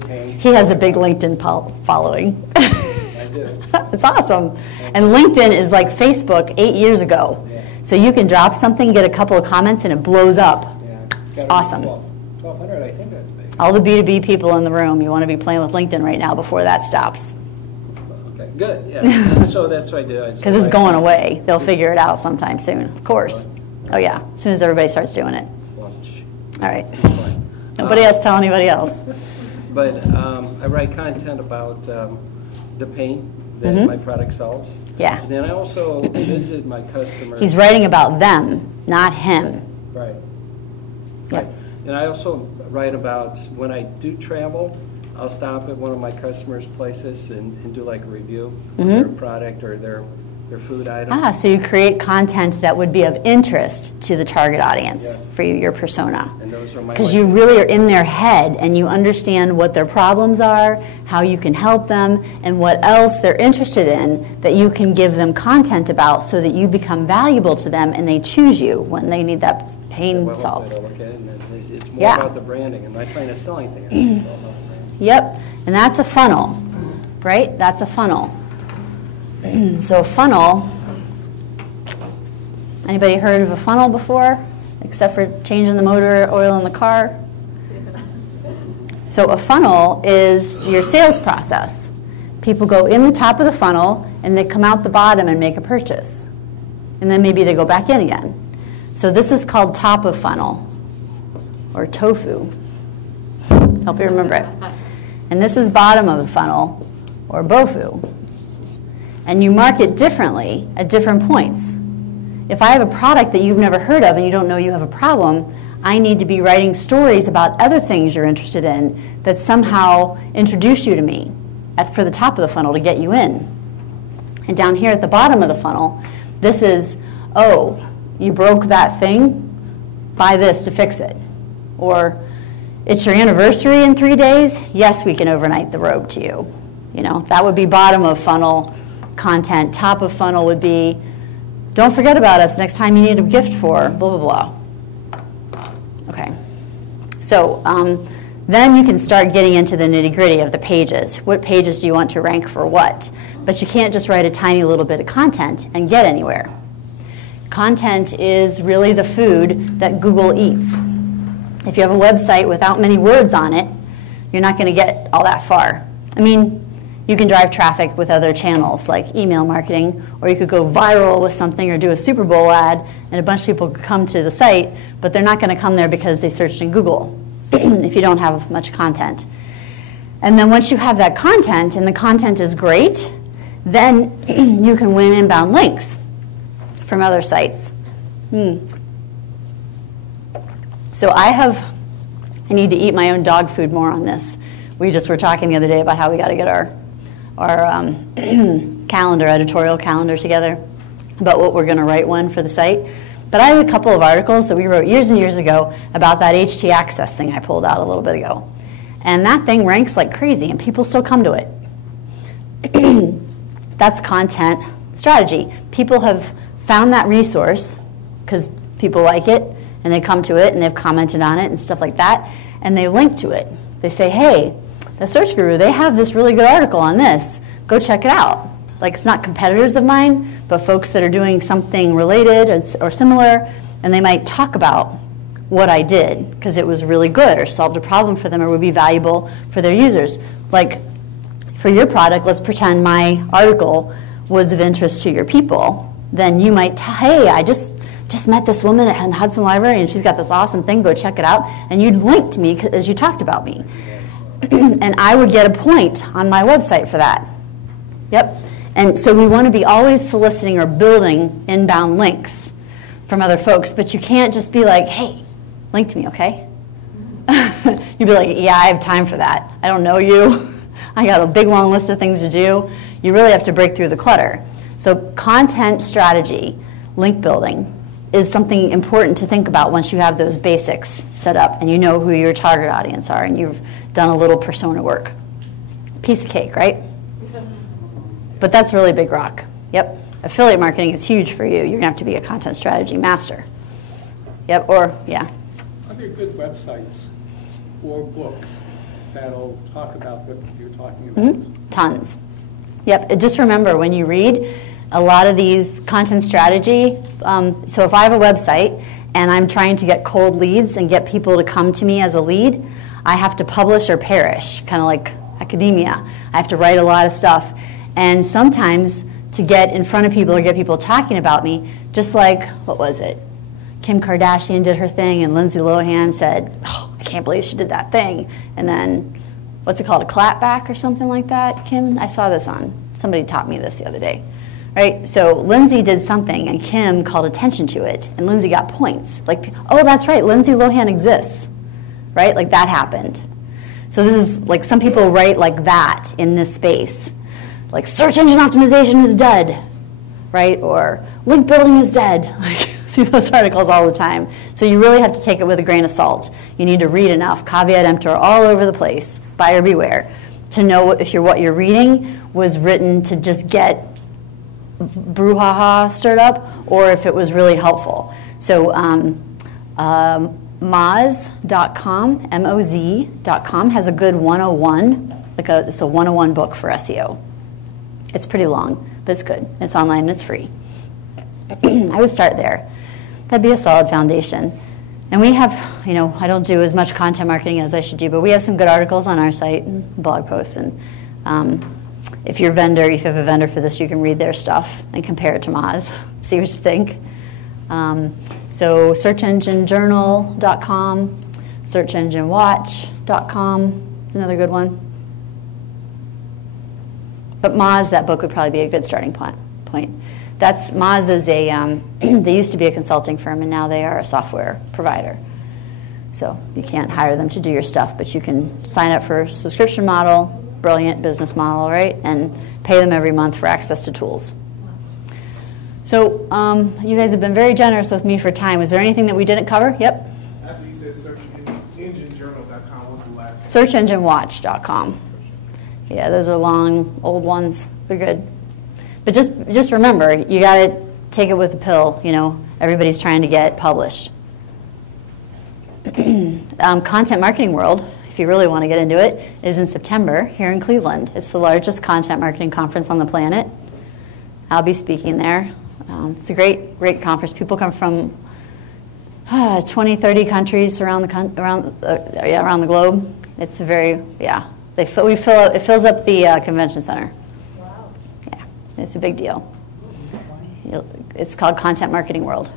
pain. He has a big LinkedIn following. I do. It's awesome. And LinkedIn is like Facebook 8 years ago. Yeah. So you can drop something, get a couple of comments, and it blows up. Yeah. It's awesome. 1,200, I think that's big. All the B2B people in the room, you want to be playing with LinkedIn right now before that stops. Okay, good. Yeah. So that's what I do. Because it's going away. They'll figure it out sometime soon, of course. Oh yeah, as soon as everybody starts doing it. Lunch. All right. Nobody else tell anybody else. But I write content about the pain that my product solves. Yeah. And then I also visit my customers. He's writing about them, not him. Right. Yep. Right. And I also write about when I do travel, I'll stop at one of my customers' places and do like a review of their product or their food item. So you create content that would be of interest to the target audience for you, your persona. And those are my because you really are in their head and you understand what their problems are, how you can help them, and what else they're interested in that you can give them content about so that you become valuable to them and they choose you when they need that pain solved. It's more about the branding. I'm not trying to sell anything. It's all about the branding. Yep, and that's a funnel. right? That's a funnel. So a funnel, anybody heard of a funnel before? Except for changing the motor oil in the car? So a funnel is your sales process. People go in the top of the funnel and they come out the bottom and make a purchase. And then maybe they go back in again. So this is called top of funnel, or tofu. Help you remember it. And this is bottom of the funnel, or bofu. And you mark it differently at different points. If I have a product that you've never heard of and you don't know you have a problem, I need to be writing stories about other things you're interested in that somehow introduce you to me for the top of the funnel to get you in. And down here at the bottom of the funnel, this is, oh, you broke that thing? Buy this to fix it. Or, it's your anniversary in 3 days? Yes, we can overnight the robe to you. You know, that would be bottom of funnel content. Top of funnel would be, don't forget about us next time you need a gift for blah, blah, blah. Okay. So then you can start getting into the nitty-gritty of the pages. What pages do you want to rank for what? But you can't just write a tiny little bit of content and get anywhere. Content is really the food that Google eats. If you have a website without many words on it, you're not going to get all that far. I mean, you can drive traffic with other channels like email marketing, or you could go viral with something or do a Super Bowl ad, and a bunch of people could come to the site, but they're not going to come there because they searched in Google if you don't have much content. And then once you have that content, and the content is great, then you can win inbound links from other sites. So I need to eat my own dog food more on this. We just were talking the other day about how we got to get our calendar, editorial calendar together about what we're going to write one for the site. But I have a couple of articles that we wrote years and years ago about that HT Access thing I pulled out a little bit ago. And that thing ranks like crazy, and people still come to it. That's content strategy. People have found that resource because people like it, and they come to it, and they've commented on it and stuff like that, and they link to it. They say, hey, the Search Guru, they have this really good article on this. Go check it out. Like, it's not competitors of mine, but folks that are doing something related or similar, and they might talk about what I did because it was really good or solved a problem for them or would be valuable for their users. Like, for your product, let's pretend my article was of interest to your people. Then you might, hey, I just met this woman at Hudson Library, and she's got this awesome thing. Go check it out. And you'd link to me as you talked about me. And I would get a point on my website for that. Yep. And so we want to be always soliciting or building inbound links from other folks. But you can't just be like, hey, link to me, okay? You'd be like, yeah, I have time for that. I don't know you. I got a big, long list of things to do. You really have to break through the clutter. So content strategy, link building, is something important to think about once you have those basics set up and you know who your target audience are and you've done a little persona work. Piece of cake, right? But that's really big rock. Yep. Affiliate marketing is huge for you. You're going to have to be a content strategy master. Yep, or, yeah. Are there good websites or books that'll talk about what you're talking about? Tons. Yep, just remember when you read a lot of these content strategy, so if I have a website and I'm trying to get cold leads and get people to come to me as a lead, I have to publish or perish, kind of like academia. I have to write a lot of stuff. And sometimes to get in front of people or get people talking about me, just like, what was it? Kim Kardashian did her thing and Lindsay Lohan said, oh, I can't believe she did that thing. And then, what's it called, a clapback or something like that? Kim, I saw this on, somebody taught me this the other day. Right? So Lindsay did something and Kim called attention to it and Lindsay got points. Like, oh, that's right, Lindsay Lohan exists. Right? Like that happened. So this is like some people write like that in this space. Like search engine optimization is dead. Right? Or link building is dead. Like, see those articles all the time. So you really have to take it with a grain of salt. You need to read enough, caveat emptor, all over the place, buyer beware, to know if what you're reading was written to just get brouhaha stirred up, or if it was really helpful. So Moz.com, M-O-Z.com, has a good 101 it's a 101 book for SEO. It's pretty long, but it's good. It's online and it's free. I would start there. That'd be a solid foundation. And we have, I don't do as much content marketing as I should do, but we have some good articles on our site and blog posts. And if you have a vendor for this, you can read their stuff and compare it to Moz, see what you think. So searchenginejournal.com, searchenginewatch.com is another good one. But Moz, that book would probably be a good starting point. Moz is they used to be a consulting firm, and now they are a software provider. So you can't hire them to do your stuff, but you can sign up for a subscription model, brilliant business model, right? And pay them every month for access to tools. So you guys have been very generous with me for time. Was there anything that we didn't cover? Yep. After you said searchenginejournal.com, what's the last? Searchenginewatch.com. Yeah, those are long, old ones. They're good. But just remember, you got to take it with a pill. Everybody's trying to get published. Content Marketing World, if you really want to get into it, is in September here in Cleveland. It's the largest content marketing conference on the planet. I'll be speaking there. It's a great conference. People come from 20, 30 countries around the globe. It's it fills up the convention center. Wow. Yeah, it's a big deal. It's called Content Marketing World.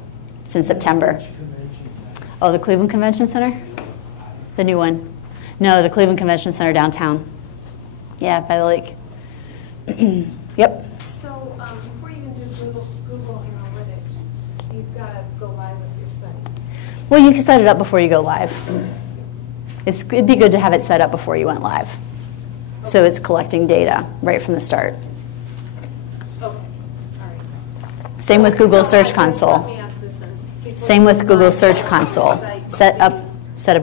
It's in September. Oh, the Cleveland Convention Center? The new one. No, the Cleveland Convention Center downtown. Yeah, by the lake. Yep. So before you can do Google Analytics, you've got to go live with your site. Well, you can set it up before you go live. It'd be good to have it set up before you went live. So it's collecting data right from the start. Okay. All right. Same with Google Search Console. Let me ask this then. Same with Google Search Console. Set up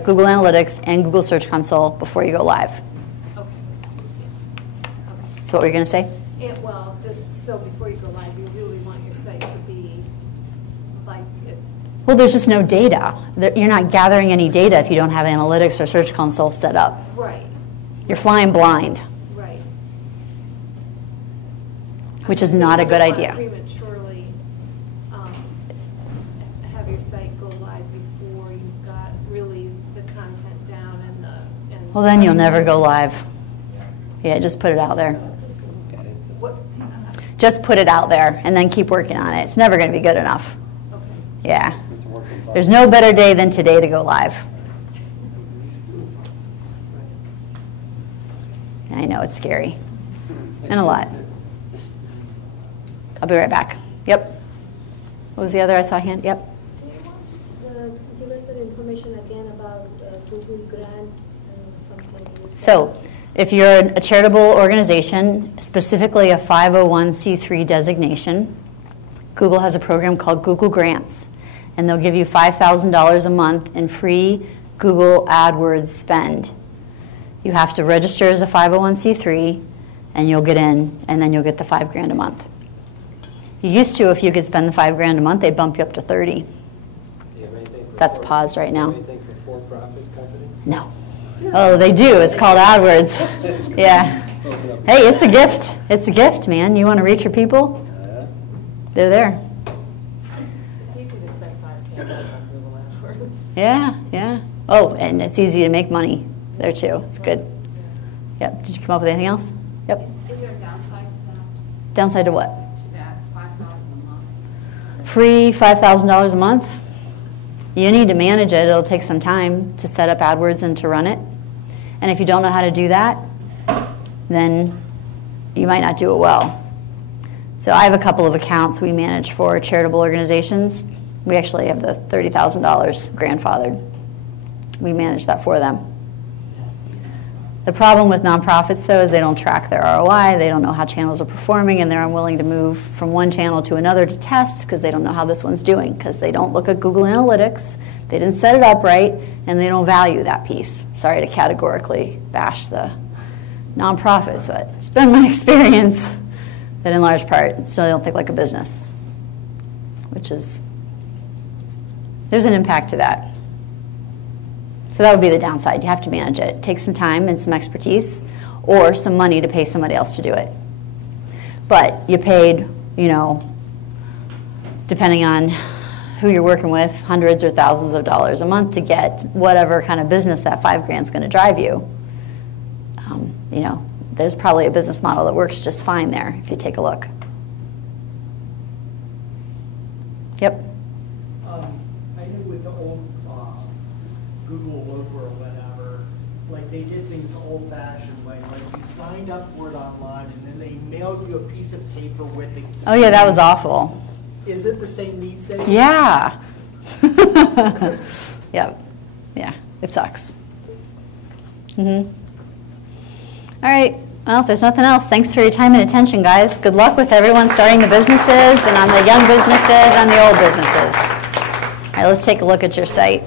Google Analytics and Google Search Console before you go live. Okay. So what were you going to say? Well, just so before you go live, you really want your site to be like it's... Well, there's just no data. You're not gathering any data if you don't have Analytics or Search Console set up. Right. You're flying blind. Right. Which is not a good idea. Prematurely have your site go live before you've got really the content down and Well, then you'll never go live. Yeah, just put it out there. Just put it out there and then keep working on it. It's never going to be good enough. Okay. Yeah. There's no better day than today to go live. I know, it's scary. And a lot. I'll be right back. Yep. What was the other I saw hand? Yep. Do you want to give us the information again about Google Grant and something? So, if you're a charitable organization, specifically a 501c3 designation, Google has a program called Google Grants, and they'll give you $5,000 a month in free Google AdWords spend. You have to register as a 501c3, and you'll get in, and then you'll get the $5,000 a month. You used to, if you could spend the $5,000 a month, they'd bump you up to 30. That's paused right now. Anything for for-profit companies? No. Oh, they do. It's called AdWords. Yeah. Hey, it's a gift. It's a gift, man. You want to reach your people? They're there. It's easy to spend $5,000 on Google AdWords. Yeah, yeah. Oh, and it's easy to make money there too. It's good. Yep. Did you come up with anything else? Yep. Is there a downside to that? Downside to what? To that $5,000 a month? Free $5,000 a month. You need to manage it. It'll take some time to set up AdWords and to run it. And if you don't know how to do that, then you might not do it well. So I have a couple of accounts we manage for charitable organizations. We actually have the $30,000 grandfathered. We manage that for them. The problem with nonprofits, though, is they don't track their ROI. They don't know how channels are performing, and they're unwilling to move from one channel to another to test because they don't know how this one's doing, because they don't look at Google Analytics, they didn't set it up right, and they don't value that piece. Sorry to categorically bash the nonprofits, but it's been my experience that in large part, still don't think like a business, which is, there's an impact to that. So that would be the downside. You have to manage it. Take some time and some expertise. or some money to pay somebody else to do it. But you paid, you know, depending on who you're working with, hundreds or thousands of dollars a month to get whatever kind of business that $5,000 is going to drive you. You know, there's probably a business model that works just fine there if you take a look. Yep. I knew with the old Google logo or whatever, like they did things old-fashioned way. Like you signed up for it online, and then they mailed you a piece of paper with the key. Oh yeah, that was awful. Is it the same these days? Yeah. Yep. Yeah, it sucks. All right. Well, if there's nothing else, thanks for your time and attention, guys. Good luck with everyone starting the businesses and on the young businesses and the old businesses. All right, let's take a look at your site.